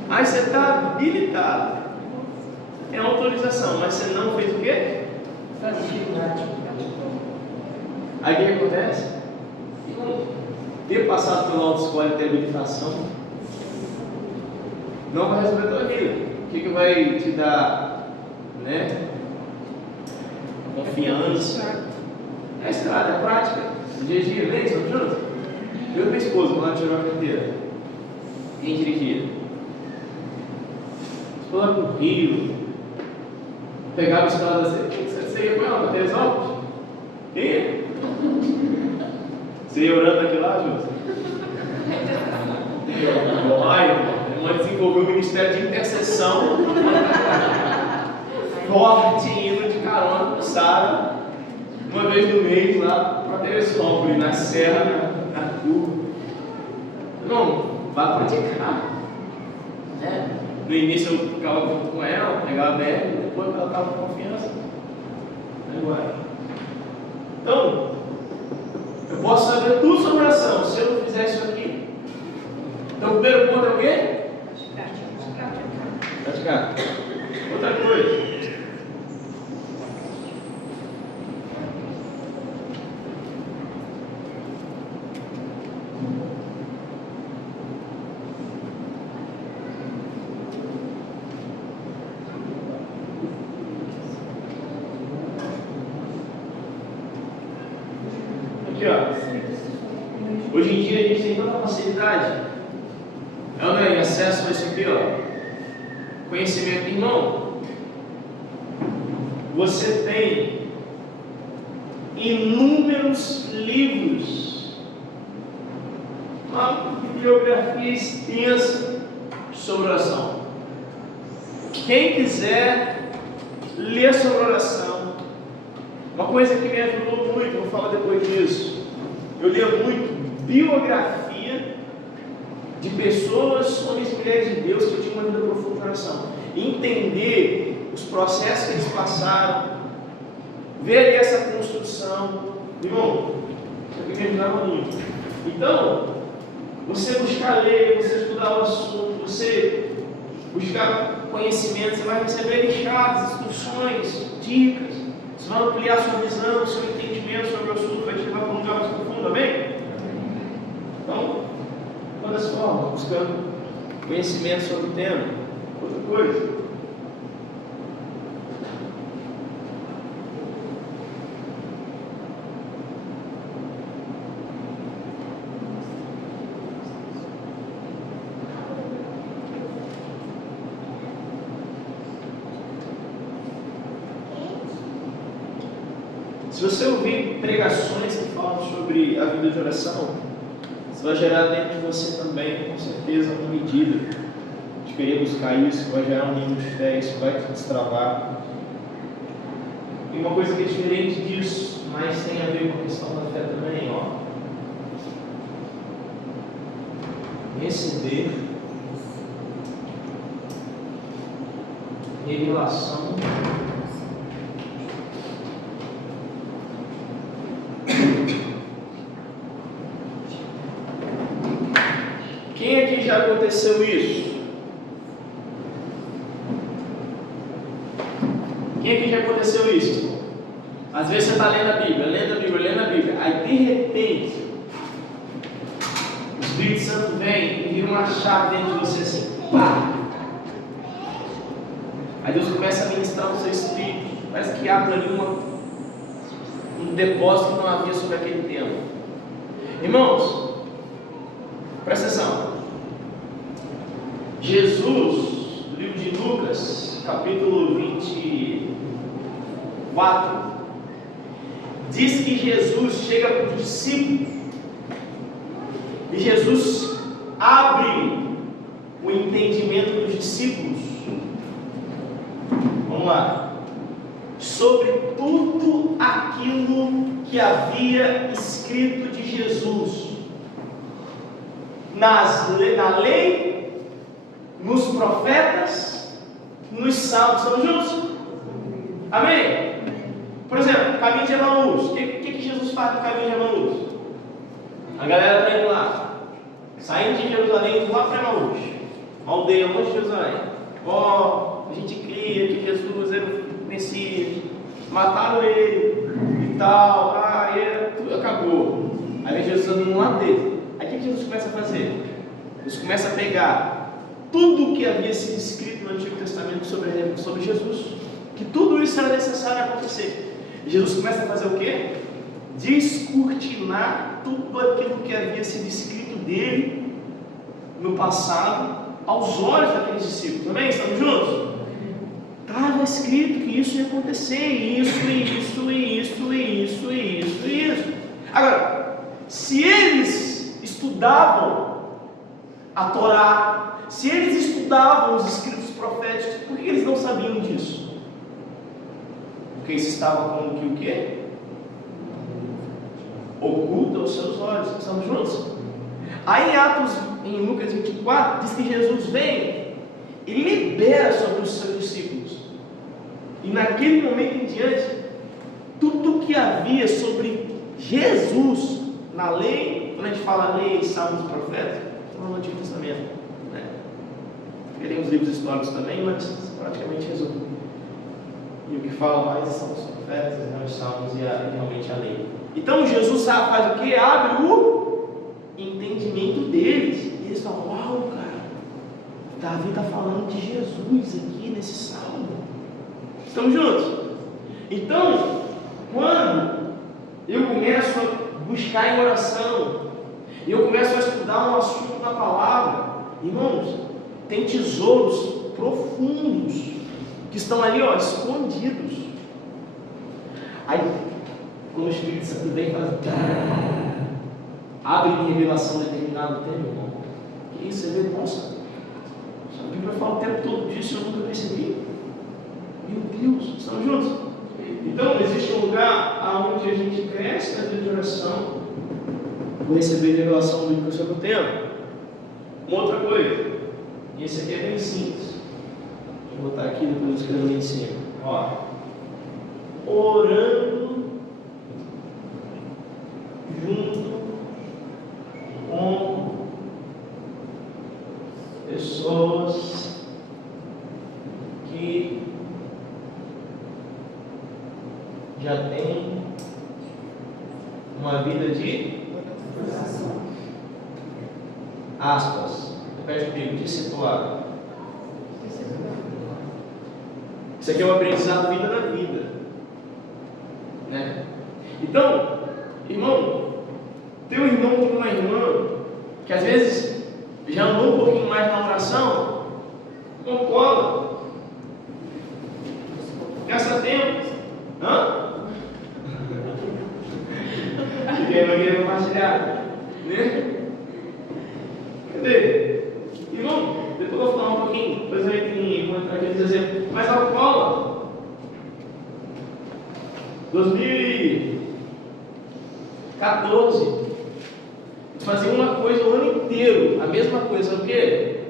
Aí você está habilitado, é autorização, mas você não fez o quê? Aí o que acontece? Ter passado pela autoescola e ter habilitação não vai resolver a tua vida. O que vai te dar, né? Confiança. É a estrada, é a prática. O dia a dia, lembra? Estamos juntos? Eu e minha esposa, quando ela tirou a carteira, quem dirigia? Estou lá com o Rio, pegava a estrada assim. Você ia com ela para Teresópolis? Ia? Você ia orando aqui lá, Júlio? Irmã desenvolveu um ministério de intercessão forte, indo de carona com o Sara, uma vez no mês lá para Teresópolis, na serra, na curva. Não, vai praticar. Né? No início eu ficava junto com ela, pegava bem, depois ela estava com confiança. Agora. Então, eu posso saber tudo sobre oração se eu não fizer isso aqui. Então, o primeiro ponto é o quê? Praticar. Outra coisa. Aqui, ó. Hoje em dia a gente tem tanta facilidade. Não é acesso a isso aqui, ó. Conhecimento, irmão. Você tem inúmeros livros, uma bibliografia extensa sobre oração. Quem quiser ler sobre oração, uma coisa que me ajudou muito, vou falar depois disso. Eu lia muito biografia de pessoas, homens e mulheres de Deus que tinham uma vida profunda de oração. Entender os processos que eles passaram, ver ali essa construção. Irmão, isso aqui me ajudava muito. Então, você buscar ler, você estudar o assunto, você buscar conhecimento, você vai receber listados, instruções, dicas. Você vai ampliar sua visão, seu entendimento sobre o assunto, vai te levar para um lugar mais profundo, amém? Então, uma das formas, buscando conhecimento sobre o tema. Outra coisa. Se você ouvir pregações que falam sobre a vida de oração, isso vai gerar dentro de você também, com certeza, uma medida de querer buscar isso, vai gerar um nível de fé, isso vai te destravar. E uma coisa que é diferente disso, mas tem a ver com a questão da fé também, ó. Receber revelação Quem aqui já aconteceu isso? Quem aqui já aconteceu isso? Às vezes você está lendo a Bíblia, aí de repente o Espírito Santo vem e vira uma chave dentro de você assim, pá! Aí Deus começa a ministrar no seu espírito, parece que abre ali um depósito que não havia sobre aquele tempo. Irmãos, presta atenção. Jesus, no livro de Lucas, capítulo 24, diz que Jesus chega para os discípulos e Jesus abre o entendimento dos discípulos. Vamos lá. Sobre tudo aquilo que havia escrito de Jesus na lei, nos profetas, nos salmos. Estamos juntos? Amém? Por exemplo, caminho de Emaús. O que Jesus faz no caminho de Emaús? A galera está indo lá, saindo de Jerusalém, indo lá para Emaús, uma aldeia longe de Jerusalém. A gente cria que Jesus era o Messias, mataram ele e tal, tudo acabou. Aí vem Jesus andando no lado dele. Aí o que Jesus começa a fazer? Jesus começa a pegar tudo o que havia sido escrito no Antigo Testamento sobre Jesus, que tudo isso era necessário acontecer. E Jesus começa a fazer o quê? Descortinar tudo aquilo que havia sido escrito dele no passado aos olhos daqueles discípulos. Amém? Estamos juntos? Estava escrito que isso ia acontecer, isso. Agora, se eles estudavam a Torá, se eles estudavam os escritos proféticos, por que eles não sabiam disso? Porque eles estavam com o quê? oculta os seus olhos. Estamos juntos? Aí em Lucas 24, diz que Jesus vem e libera sobre os seus discípulos. E naquele momento em diante, tudo que havia sobre Jesus na lei, quando a gente fala lei, salmos e profetas, está no Antigo Testamento, né? Tem os livros históricos também, mas praticamente resumo. E o que fala mais são os profetas, né, os salmos e realmente a lei. Então Jesus faz o que? Abre o entendimento deles. E eles falam: uau, cara, Davi está falando de Jesus aqui nesse salmo. Estamos juntos? Então, quando eu começo a buscar em oração, e eu começo a estudar um assunto na palavra, irmãos, tem tesouros profundos que estão ali, ó, escondidos. Aí, quando o Espírito Santo vem e faz, abre em revelação determinado tema, irmão. Que isso? Você vê, nossa, a Bíblia fala o tempo todo disso e eu nunca percebi. Meu Deus, estamos juntos? Então, existe um lugar onde a gente cresce na vida de oração, por receber revelação bíblica sobre o tema. Uma outra coisa, e esse aqui é bem simples. Deixa eu botar aqui, depois eu escrevo ali em cima. Ó, orando junto com pessoas que já têm uma vida de aspas, repete comigo, discipulado. Isso aqui é um aprendizado vida na vida, né? Então, irmão, tem um irmão com uma irmã que às vezes já andou um pouquinho mais na oração, concorda, gasta tempo, Ninguém vai querer compartilhar, né? Cadê? Irmão, depois eu vou falar um pouquinho, depois eu entro aqueles exemplos. Mas a Paula, 2014, fazia uma coisa o ano inteiro, a mesma coisa, sabe o quê?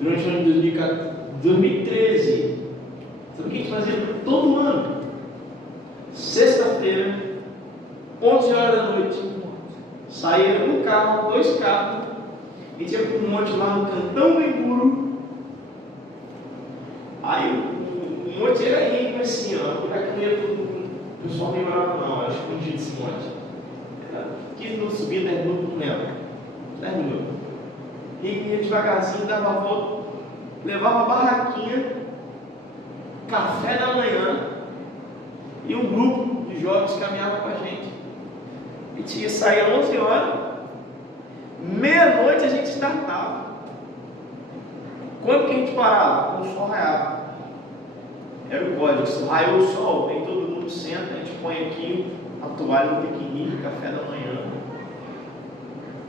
Durante o ano de 2013, sabe o que a gente fazia todo ano? Sexta-feira, 11 horas da noite, saía um carro, 2 carros, e tinha um monte lá no Cantão do Emburu. Aí o monte era rico assim, ó, não era que ia todo mundo, o pessoal nem morava não, era escondido esse monte. Era 15 minutos subindo, 10 minutos, não lembro, 10 minutos. E ia devagarzinho, dava a volta, levava a barraquinha, café da manhã, e um grupo de jovens caminhava com a gente. A gente ia sair às 11 horas, meia-noite a gente startava. Quando que a gente parava? Quando o sol raiava. Era o código, se raiou o sol, vem todo mundo senta, a gente põe aqui a toalha do piquenique, café da manhã.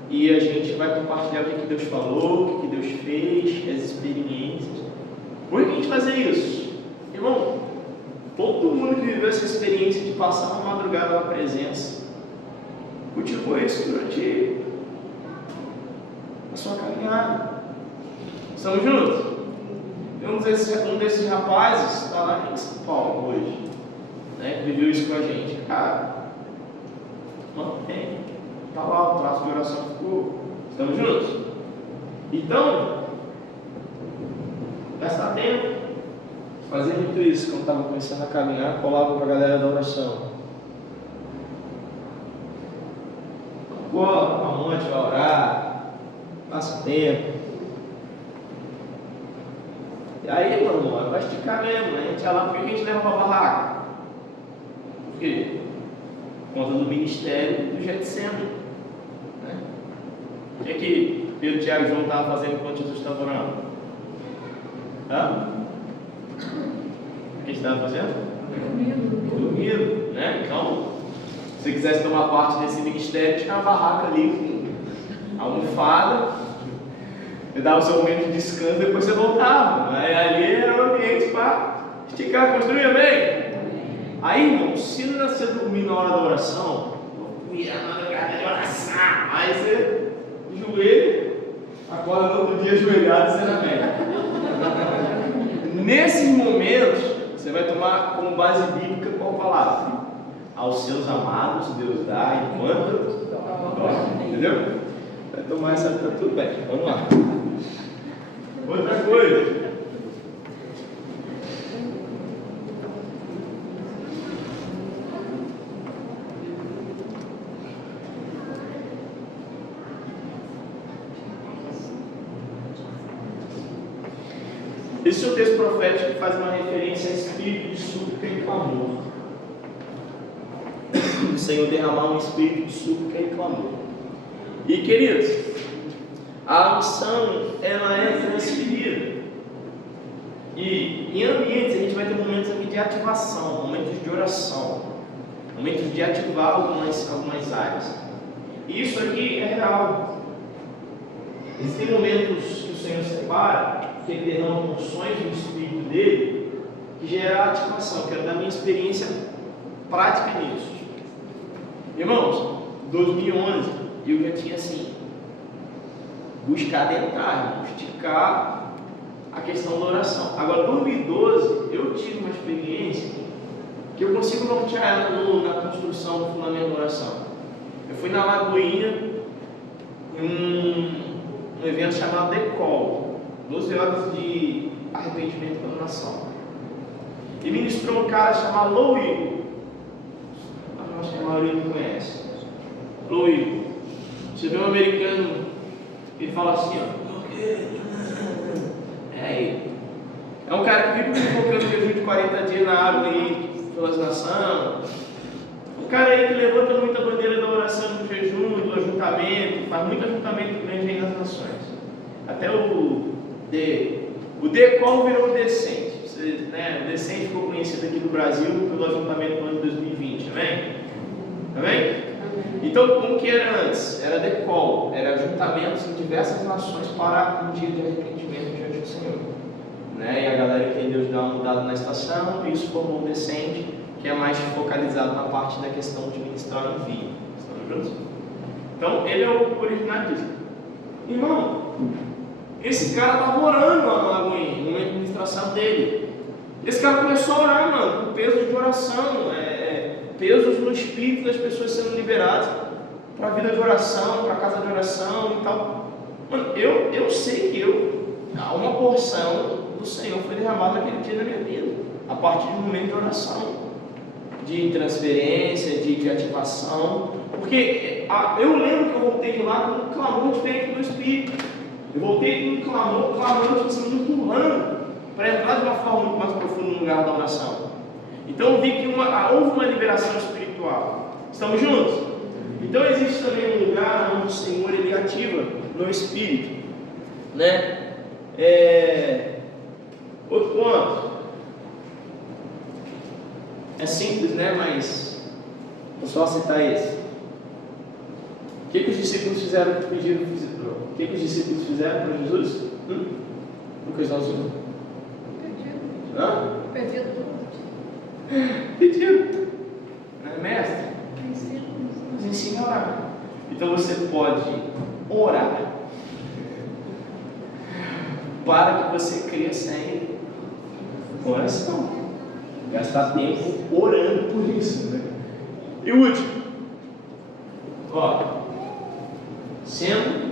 E a gente vai compartilhar o que Deus falou, o que Deus fez, as experiências. Por que a gente fazia isso? Irmão, todo mundo que viveu essa experiência de passar uma madrugada na presença, cultivou isso durante a sua caminhada. Estamos juntos? Um desses rapazes está lá em São Paulo hoje, né, que viveu isso com a gente. Cara, mantém, está lá o traço de oração ficou. Estamos juntos? Então, gastar tempo, fazer muito isso. Quando estava começando a caminhar, colava com a galera da oração. Bora para um monte, vai orar, passa tempo. E aí, mano, vai esticar mesmo, né? A gente ia lá, por que a gente leva para a barraca? Por quê? Por conta do ministério do Getsemane, né? O que Pedro, Tiago e João estavam fazendo enquanto Jesus estava orando? O que estavam fazendo? Dormindo, né? Então, se você quisesse tomar parte desse ministério, tinha uma barraca ali, almofada, você dava o seu momento de descanso, depois você voltava. Ali era o ambiente para esticar, construir, amém? Aí, irmão, se não você dormir na hora da oração, dia, a madrugada de oração. Aí você joelha, acorda no outro dia ajoelhado e você na média. Nesses momentos, você vai tomar como base bíblica qual palavra? Aos seus amados Deus dá enquanto dorme. Entendeu? Vai tomar essa, tá tudo bem. Vamos lá. Outra coisa. Esse é o texto profético que faz uma referência a espírito de súplica e clamor. O Senhor derramar um espírito de súplica e clamor. E queridos, a unção ela é transferida. E em ambientes a gente vai ter momentos aqui de ativação, momentos de oração, momentos de ativar algumas áreas. E isso aqui é real. Existem momentos que o Senhor separa, que Ele derrama unções no espírito dele, que gera ativação. Quero dar minha experiência prática nisso. Irmãos, 2011 eu já tinha assim, buscado entrar, esticar a questão da oração. Agora, 2012 eu tive uma experiência que eu consigo nortear ela na construção do fundamento da oração. Eu fui na Lagoinha em um evento chamado Decol, 12 horas de arrependimento pela nação. E ministrou um cara chamado Louis. Acho que a maioria não conhece. Louis. Você vê um americano que fala assim, ó. É ele. É um cara que vive colocando jejum de 40 dias na árvore aí pelas nações. Um cara aí que levanta muita bandeira da oração do jejum, do ajuntamento, faz muito ajuntamento grande aí nas nações. Até o Decol virou o Decente. O Decente ficou conhecido aqui no Brasil pelo ajuntamento do ano de 2020, amém? Amém? Então, como que era antes? Era Decol, era ajuntamentos em diversas nações para um dia de arrependimento diante do Senhor. E a galera entendeu de dar uma mudada na estação, e isso formou o Decente, que é mais focalizado na parte da questão de ministrar o envio. Estão juntos? Então, ele é o original disso. Irmão, esse cara estava orando lá na Lagoinha, no momento de ministração dele. Esse cara começou a orar, mano, com pesos de oração, pesos no espírito das pessoas sendo liberadas para a vida de oração, para a casa de oração e tal. Mano, eu sei que uma porção do Senhor foi derramada naquele dia na minha vida, a partir de um momento de oração, de transferência, de ativação, porque eu lembro que eu voltei de lá com um clamor diferente do Espírito. Eu voltei com um clamor, me empurrando para entrar de uma forma muito mais profunda no lugar da oração. Então eu vi que houve uma liberação espiritual. Estamos juntos? Então existe também um lugar onde o Senhor ele ativa no Espírito, Outro ponto. É simples, mas vou só citar esse. O que os discípulos fizeram que pediram? O que os discípulos fizeram para Jesus? Lucas 11. Pediram. Mestre, nos ensina a orar. Então você pode orar para que você cresça em oração. Gastar tempo orando por isso, E o último, sendo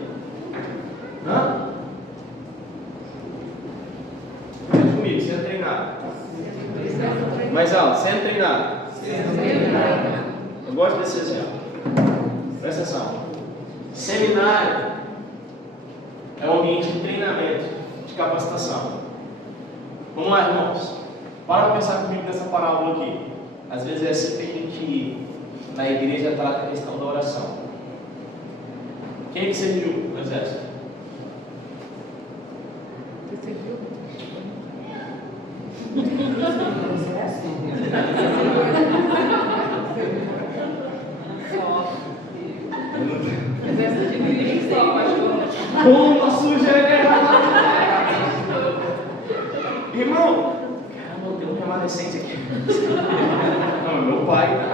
comigo, sendo treinado. Mais alto, sendo treinado. Eu gosto desse exemplo. Presta atenção. Seminário é um ambiente de treinamento, de capacitação. Vamos lá, irmãos. Para pensar comigo nessa parábola aqui. Às vezes é assim que a gente, na igreja, trata a questão da oração. Quem é que serviu no exército? Você serviu? Exército de Cristo, pastor. Como suja Irmão, caramba, tem um remanescente aqui. Não, meu pai tá,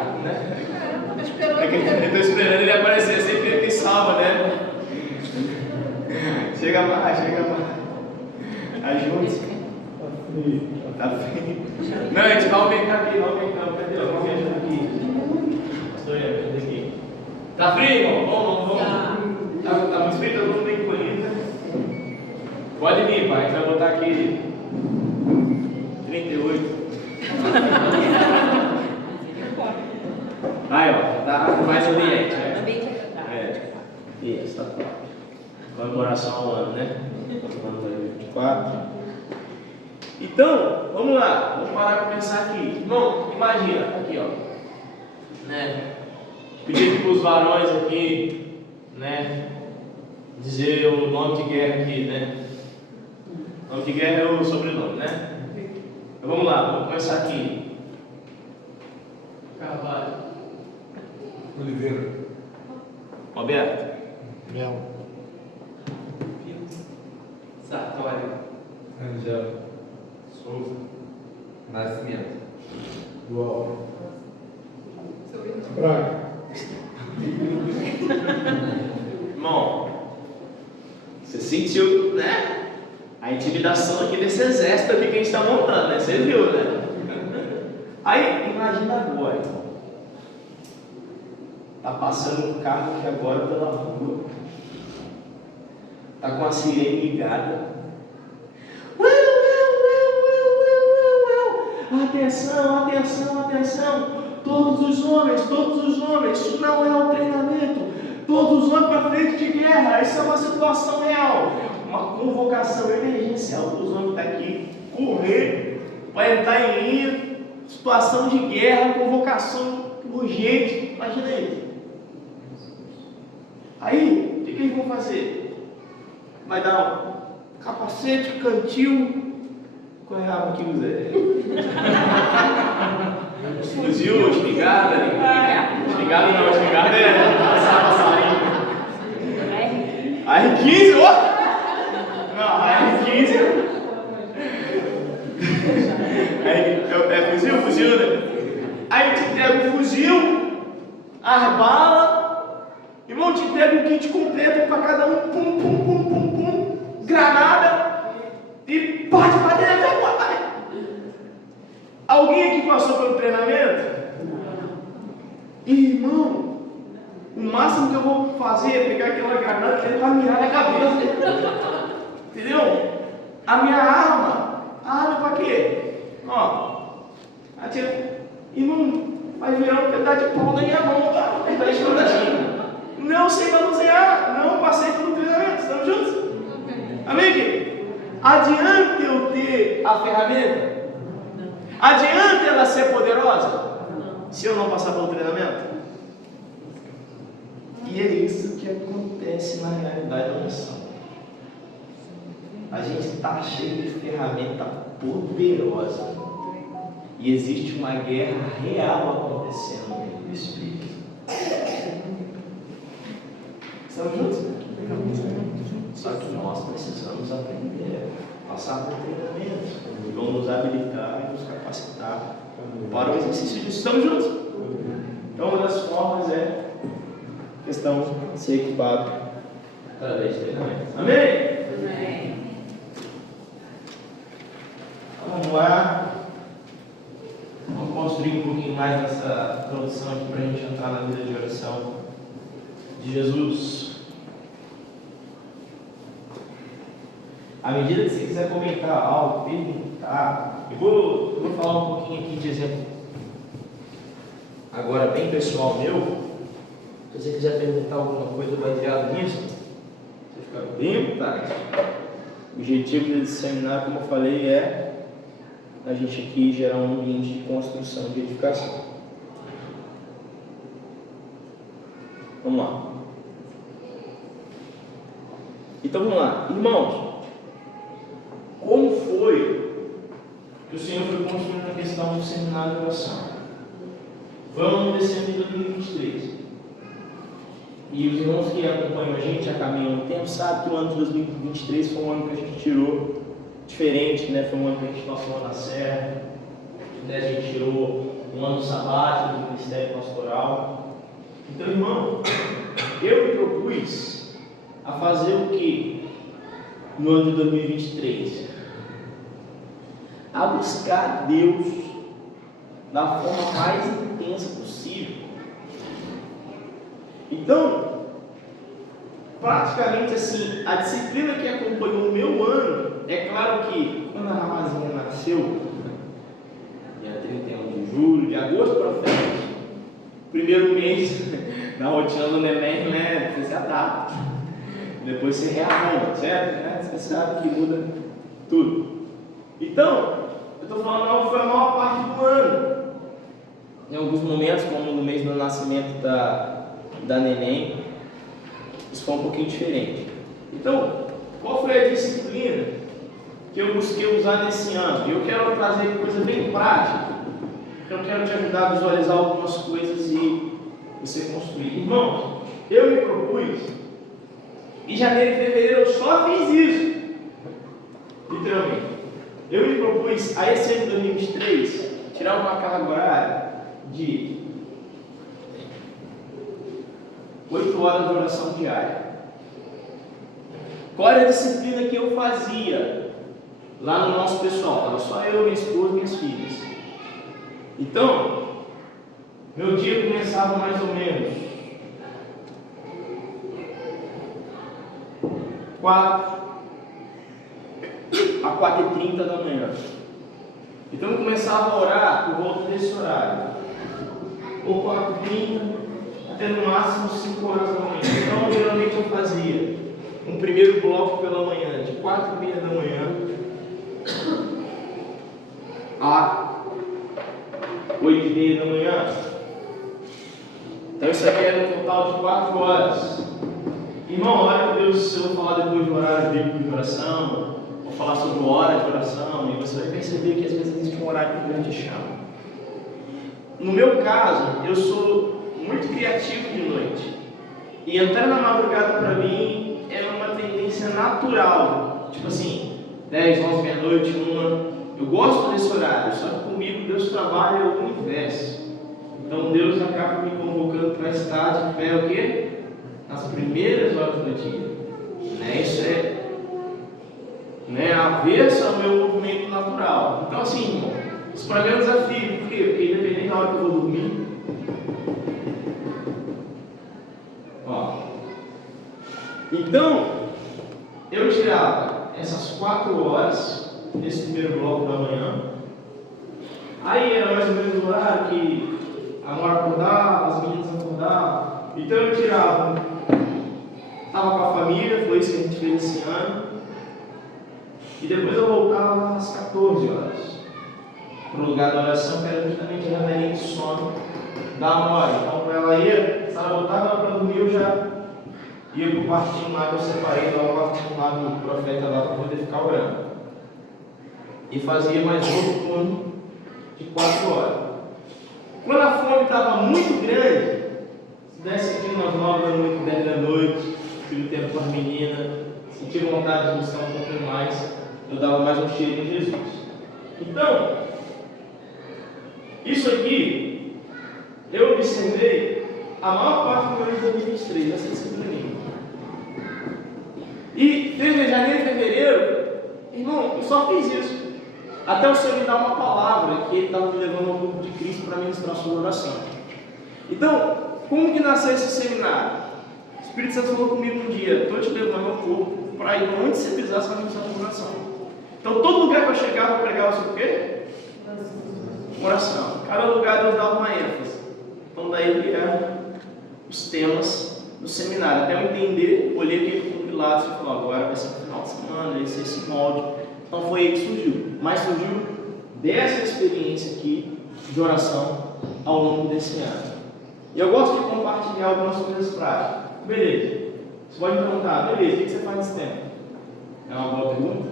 Estou esperando. Ele está esperando Tá frio. Não, a gente vai aumentar aqui, cadê? Vamos me ajudar aqui. Pastor, ajuda aqui. Tá frio, irmão? Vamos. Tá muito frio, todo mundo bem colhido. Pode vir, pai. A gente vai botar aqui 38. Aí, ó, tá mais ambiente, né? Isso, tá top. Comemoração ao ano, né? Ano 2024. Então, vamos lá, vamos parar para pensar aqui. Irmão, imagina, aqui ó, né? Pedir para os varões aqui, né? Dizer o nome de guerra aqui, né? O nome de guerra é o sobrenome, né? Então, vamos lá, vamos começar aqui. Carvalho. Oliveira. Roberto. Mel. Sartori. Angela. Souza. Nascimento. Dual. Braga. Irmão, você sentiu, né? A intimidação aqui desse exército aqui que a gente está montando, né? Você viu, né? Aí, imagina agora, irmão. Tá passando um carro aqui agora pela rua. Tá com a sirene ligada. Atenção, atenção, atenção. Todos os homens, isso não é um treinamento. Todos os homens para frente de guerra. Isso é uma situação real. Uma convocação emergencial para os homens estar aqui, correr, para entrar em linha. Situação de guerra, convocação urgente. Imagina isso. Aí, o que eles vão fazer? Vai dar um capacete, cantil. Qual é a arma que usa? Fuzil, espingarda. Espingarda não, espingarda é passarinho. A R15, ó! Não, a R15 é fuzil, né? Aí te entrega o fuzil, as balas. Irmão, te entrega um kit completo para cada um. Pum. Granada. E parte para dentro. Alguém aqui passou pelo treinamento? Irmão, o máximo que eu vou fazer é pegar aquela granada e tentar mirar na cabeça. Entendeu? A minha arma para quê? Ó, atira. Irmão, vai virar um pedaço de pau na minha mão, tá? Tá escondidinho. Não sei manusear, não passei pelo treinamento. Estamos juntos? Amém, querido? Adianta eu ter a ferramenta? Adianta ela ser poderosa? Se eu não passar pelo treinamento? E é isso que acontece na realidade da missão. A gente está cheio de ferramenta poderosa. E existe uma guerra real acontecendo no Espírito. Estamos juntos? Só que nós precisamos aprender, passar por treinamento, que vão nos habilitar e nos capacitar para o exercício disso. Estamos juntos? Então, uma das formas é a questão de ser equipado através de treinamento. Amém? Amém. Vamos lá. Vamos construir um pouquinho mais nessa introdução aqui para a gente entrar na vida de oração de Jesus. À medida que você quiser comentar algo, perguntar, eu vou falar um pouquinho aqui de exemplo, agora bem pessoal meu. Se você quiser perguntar alguma coisa baseado nisso, você fica bem à vontade. O objetivo desse seminário, como eu falei, é a gente aqui gerar um ambiente de construção, de edificação. Vamos lá. Então vamos lá, irmãos. Como foi que o Senhor foi construindo a questão do seminário de oração? Foi no ano de dezembro de 2023. E os irmãos que acompanham a gente, já caminham há um tempo, sabem que o ano de 2023 foi um ano que a gente tirou diferente, né? Foi um ano que a gente passou na Serra, né? A gente tirou um ano sabático do Ministério Pastoral. Então, irmão, eu me propus a fazer o que no ano de 2023? a buscar Deus da forma mais intensa possível. Então, praticamente assim, a disciplina que acompanhou o meu ano, é claro que quando a Ramazinha nasceu, dia 31 de julho, de agosto para frente, primeiro mês na rotina do neném, né, você se adapta, depois você rearruma, certo? Né? Você sabe que muda tudo. Então, eu estou falando que foi a maior parte do ano. Em alguns momentos, como no mês do nascimento da neném, isso foi um pouquinho diferente. Então, qual foi a disciplina que eu busquei usar nesse ano? Eu quero trazer coisa bem prática. Eu quero te ajudar a visualizar algumas coisas e você construir. Irmãos, eu me propus, em janeiro e fevereiro eu só fiz isso. Literalmente. Eu me propus, a esse ano de 2023, tirar uma carga horária de 8 horas de oração diária. Qual era a disciplina que eu fazia lá no nosso pessoal? Era só eu, minha esposa e minhas filhas. Então, meu dia começava mais ou menos 4 a 4h30 da manhã. Então eu começava a orar por volta desse horário, ou 4h30 até no máximo 5 horas da manhã. Então geralmente eu fazia um primeiro bloco pela manhã, de 4h30 da manhã a 8h30 da manhã. Então isso aqui era um total de 4 horas. Irmão, a hora que Deus, se eu falar depois do horário bíblico de oração, vou falar sobre hora de oração, e você vai perceber que às vezes existe um horário que Deus te chama. No meu caso, eu sou muito criativo de noite. E entrar na madrugada para mim é uma tendência natural. Tipo assim, 10, 11, meia-noite, 1. Eu gosto desse horário, só que comigo Deus trabalha o inverso. Então Deus acaba me convocando para estar de pé o quê? Nas primeiras horas do dia. Né? Isso é avesso ao meu movimento natural. Então assim, irmão, isso para mim é um desafio. Por quê? Porque independente da hora que eu vou dormir, então eu tirava essas 4 horas nesse primeiro bloco da manhã. Aí era mais ou menos o horário que a Nora acordava, as meninas acordavam. Então eu tirava, estava com a família, foi isso que a gente fez esse ano. E depois eu voltava às 14 horas para o lugar da oração, que era justamente a reverência de sono da Nora. Então ela ia, se ela voltava para dormir, eu já ia para o quartinho lá que eu separei, lá o quartinho lá do profeta lá para poder ficar orando. E fazia mais outro turno de 4 horas. Quando a fome estava muito grande, se desse aqui umas 9 da noite, 10 da noite, tive tempo com as meninas, senti vontade de buscar um pouquinho mais, eu dava mais um cheiro em Jesus. Então, isso aqui, eu observei a maior parte do ano de 2023, essa disciplina. E desde janeiro e fevereiro, irmão, eu só fiz isso. Até o Senhor me dar uma palavra que Ele estava me levando ao corpo de Cristo para ministrar sobre oração. Então, como que nasceu esse seminário? O Espírito Santo falou comigo um dia: estou te levando ao corpo para ir onde você precisar, você vai ministrar sobre oração. Então, todo lugar que eu chegava, eu pregava sobre o quê? Oração. Cada lugar Deus dava uma ênfase. Então, daí vieram os temas do seminário. Até eu entender, olhei aquele compilado e falei: agora vai ser no final de semana, esse molde. Então foi aí que surgiu. Mas surgiu dessa experiência aqui de oração ao longo desse ano. E eu gosto de compartilhar algumas coisas práticas. Beleza. Você pode me perguntar: beleza, o que você faz nesse tempo? É uma boa pergunta?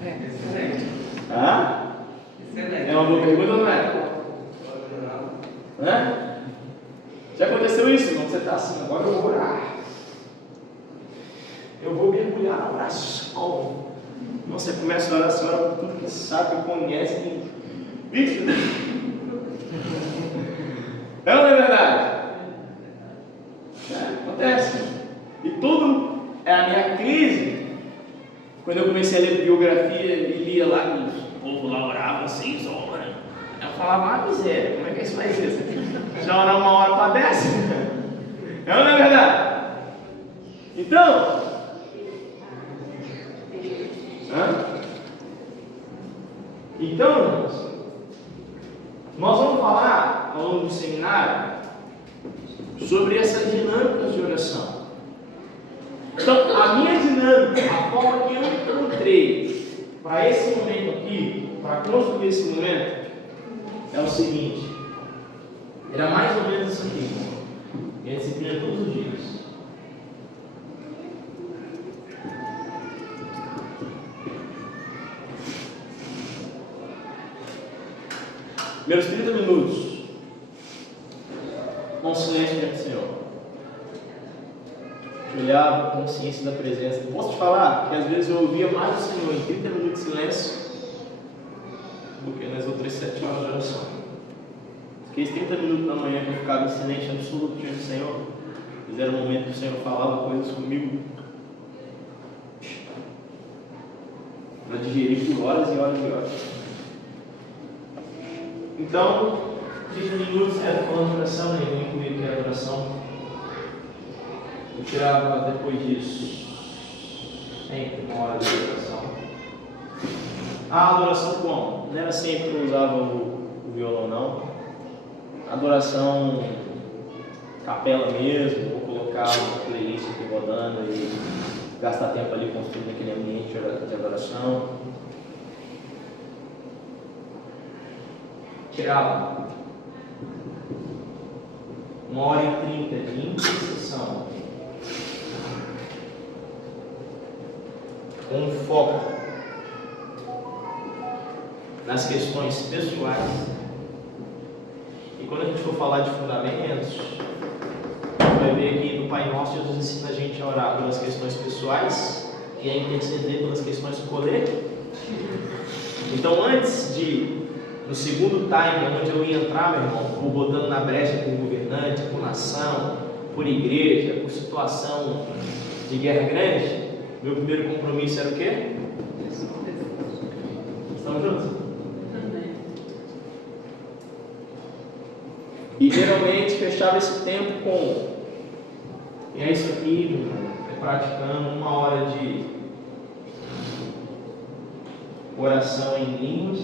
Excelente. Hã? Excelente. É uma boa pergunta ou não é? Hã? Já aconteceu isso, irmão? Você está assim: agora eu vou orar. Eu vou mergulhar na oração. Você começa a orar, você ora por tudo que sabe, conhece. Bicho! É ou não é verdade? Acontece. E tudo é a minha crise. Quando eu comecei a ler biografia e lia lá O povo lá orava 6 horas. Eu falava, miséria, como é que isso vai ser? Já orar 1 hora para 10? É ou não é verdade? Então, irmãos, nós vamos falar ao longo do seminário sobre essas dinâmicas de oração. Então, a minha dinâmica, a forma que eu encontrei para esse momento aqui, para construir esse momento, é o seguinte: era mais ou menos isso aqui. E a disciplina todos os dias. Primeiros 30 minutos com silêncio diante do Senhor. Eu olhava com consciência da presença. Posso te falar que às vezes eu ouvia mais o Senhor em 30 minutos de silêncio do que nas outras 7 horas de oração. Aqueles 30 minutos da manhã que eu ficava em silêncio absoluto diante do Senhor, mas era o momento que o Senhor falava coisas comigo para digerir por horas e horas e horas. Então, 30 minutos era falando de oração, né? Eu incluí que era oração. Eu tirava depois disso sempre 1 hora de oração. A adoração como? Não era sempre que eu usava o violão, não. Adoração capela mesmo, vou colocar uma playlist aqui rodando e gastar tempo ali construindo aquele ambiente de adoração. Tirava 1h30 de intercessão com foco nas questões pessoais. E quando a gente for falar de fundamentos, vai ver que no Pai Nosso Jesus ensina a gente a orar pelas questões pessoais e a interceder pelas questões coletivas. Então, antes de, no segundo time, onde eu ia entrar, meu irmão, vou botando na brecha por governante, por nação, por igreja, por situação de guerra grande, meu primeiro compromisso era o quê? Estamos juntos? E geralmente fechava esse tempo com, e é isso aqui, meu irmão, praticando 1 hora de oração em línguas,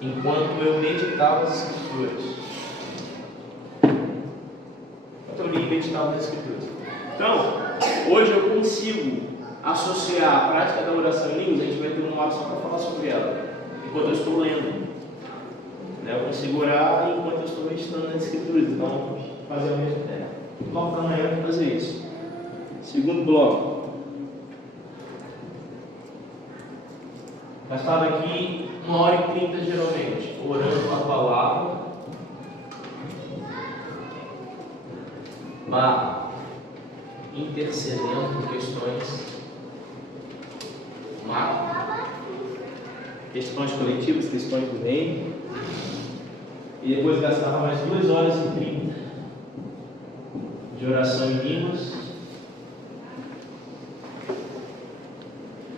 enquanto eu meditava as Escrituras. Enquanto eu li e meditava as Escrituras. Então, hoje eu consigo associar a prática da oração em línguas, a gente vai ter 1 hora só para falar sobre ela, enquanto eu estou lendo. Eu consigo orar enquanto eu estou meditando nas Escrituras, então fazer o mesmo tempo. Bloco da manhã para fazer isso. Segundo bloco. Nós estávamos aqui 1h30 geralmente, orando a palavra, intercedendo por questões questões coletivas, questões do reino. E depois gastava mais 2h30 de oração em línguas,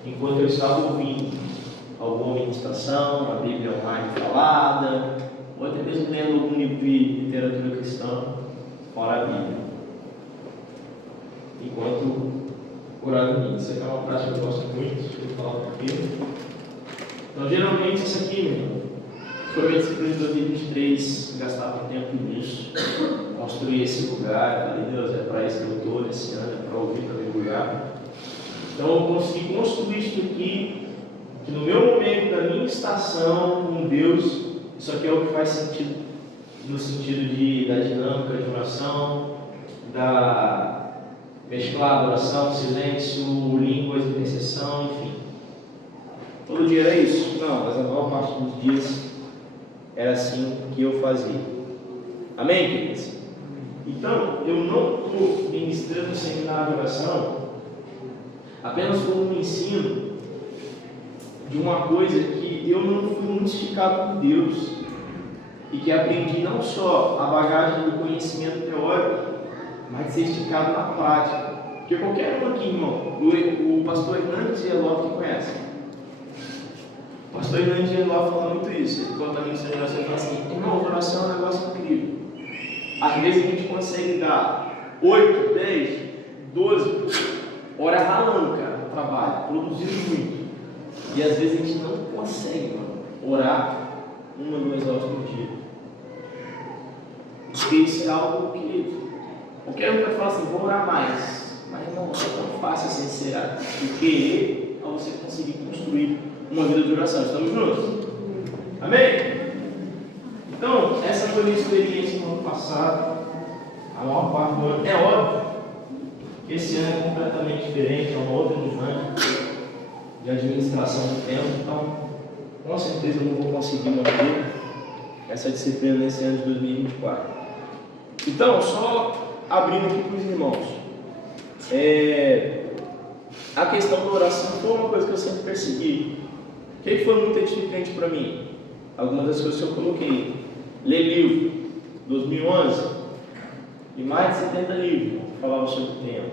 enquanto eu estava ouvindo alguma ministração, a Bíblia online falada, ou até mesmo lendo algum livro de literatura cristã, fora a Bíblia, enquanto orava em línguas. Isso aqui é uma prática que eu gosto muito, eu vou falar um pouquinho. Então, geralmente, isso aqui, meu irmão, foi a disciplina de 2023, gastava tempo nisso, construir esse lugar. Falei, Deus, é para isso que eu estou nesse ano, é para ouvir para meu lugar. Então eu consegui construir isso aqui, que no meu momento, da minha estação com Deus, isso aqui é o que faz sentido, no sentido da dinâmica de oração, da mesclar oração, silêncio, línguas, intercessão, enfim. Todo dia era isso? Não, mas a maior parte dos dias era assim que eu fazia. Amém, queridos? Então, eu não estou ministrando o seminário de oração apenas como um ensino de uma coisa que eu não fui muito esticado por Deus e que aprendi não só a bagagem do conhecimento teórico, mas de ser esticado na prática. Porque qualquer um aqui, irmão, o pastor Hernandes e a Ló que conhecem, O pastor Hernandes lá fala muito isso. Ele conta a mim sobre oração e fala assim: irmão, oração é um negócio incrível. Às vezes a gente consegue dar 8, 10, 12 horas ralando, cara, no trabalho, produzindo muito. E às vezes a gente não consegue, mano, orar 1, 2 horas por dia. Porque isso é algo que qualquer um vai falar assim: vou orar mais. Mas não é tão fácil assim ser do que para você conseguir construir uma vida de oração. Estamos juntos? Amém? Então, essa foi a minha experiência no ano passado. A maior parte do ano. É óbvio que esse ano é completamente diferente, é uma outra dinâmica de administração do tempo. Então, com certeza eu não vou conseguir manter essa disciplina nesse ano de 2024. Então, só abrindo aqui para os irmãos. A questão da oração foi uma coisa que eu sempre persegui. O que foi muito edificante para mim? Algumas das coisas que eu coloquei: ler livro, 2011, e mais de 70 livros que falavam sobre o tema,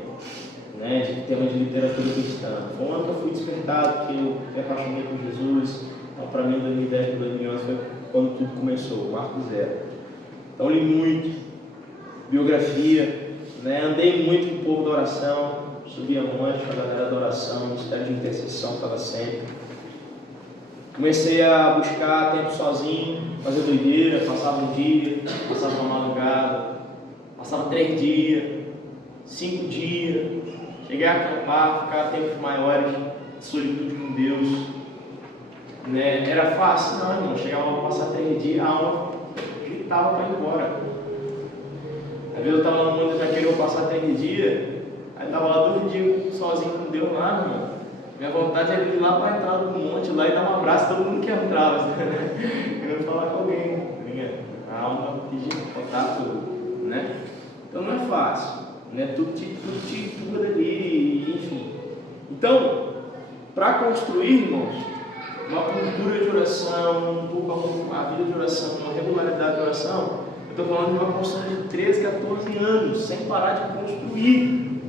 né, de tema de literatura cristã. Foi um ano que eu fui despertado, porque eu me apaixonei por Jesus. Então, para mim, 2010 e 2011 foi quando tudo começou, marco zero. Então, li muito, biografia, né, andei muito com o povo da oração, subia monte com a galera da oração, ministério de intercessão estava sempre. Comecei a buscar tempo sozinho, fazer doideira, passava um dia, passava uma madrugada, passava 3 dias, 5 dias, cheguei a acampar, ficar tempos maiores de solitude com Deus. Né? Era fácil? Não, irmão. Chegava lá, passar 3 dias, a alma gritava para ir embora. Às vezes eu estava no mundo já querendo passar 3 dias, aí estava lá 2 dias sozinho com Deus lá, irmão. Minha vontade é ir lá para a entrada do monte, lá e dar um abraço a todo mundo que entrava, né? Querendo falar com alguém, a alma pedindo contato, né? Então não é fácil, né? Tudo te empurra dali, enfim. Então, para construir, irmãos, uma cultura de oração, uma vida de oração, uma regularidade de oração, eu estou falando de uma construção de 13, 14 anos, sem parar de construir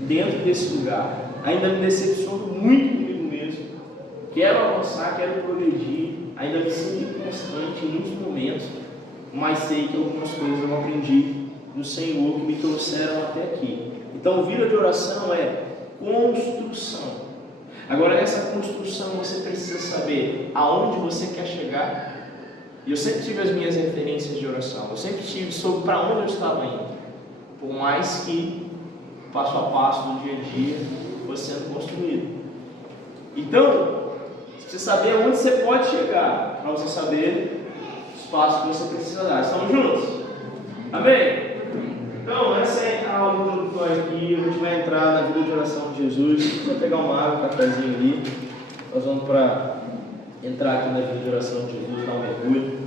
dentro desse lugar. Ainda me decepciono muito comigo mesmo. Quero avançar, quero progredir. Ainda me sinto inconstante em muitos momentos, mas sei que algumas coisas eu aprendi do Senhor que me trouxeram até aqui. Então, vida de oração é construção. Agora, nessa construção você precisa saber aonde você quer chegar. E eu sempre tive as minhas referências de oração. Eu sempre tive sobre para onde eu estava indo. Por mais que passo a passo, no dia a dia, fosse sendo construído. Então, você precisa saber aonde você pode chegar, para você saber os passos que você precisa dar. Estamos juntos? Amém? Então, essa é a aula introdutória aqui. A gente vai entrar na vida de oração de Jesus. Você vai pegar uma água, um cafezinho ali. Nós vamos entrar aqui na vida de oração de Jesus, dar um mergulho.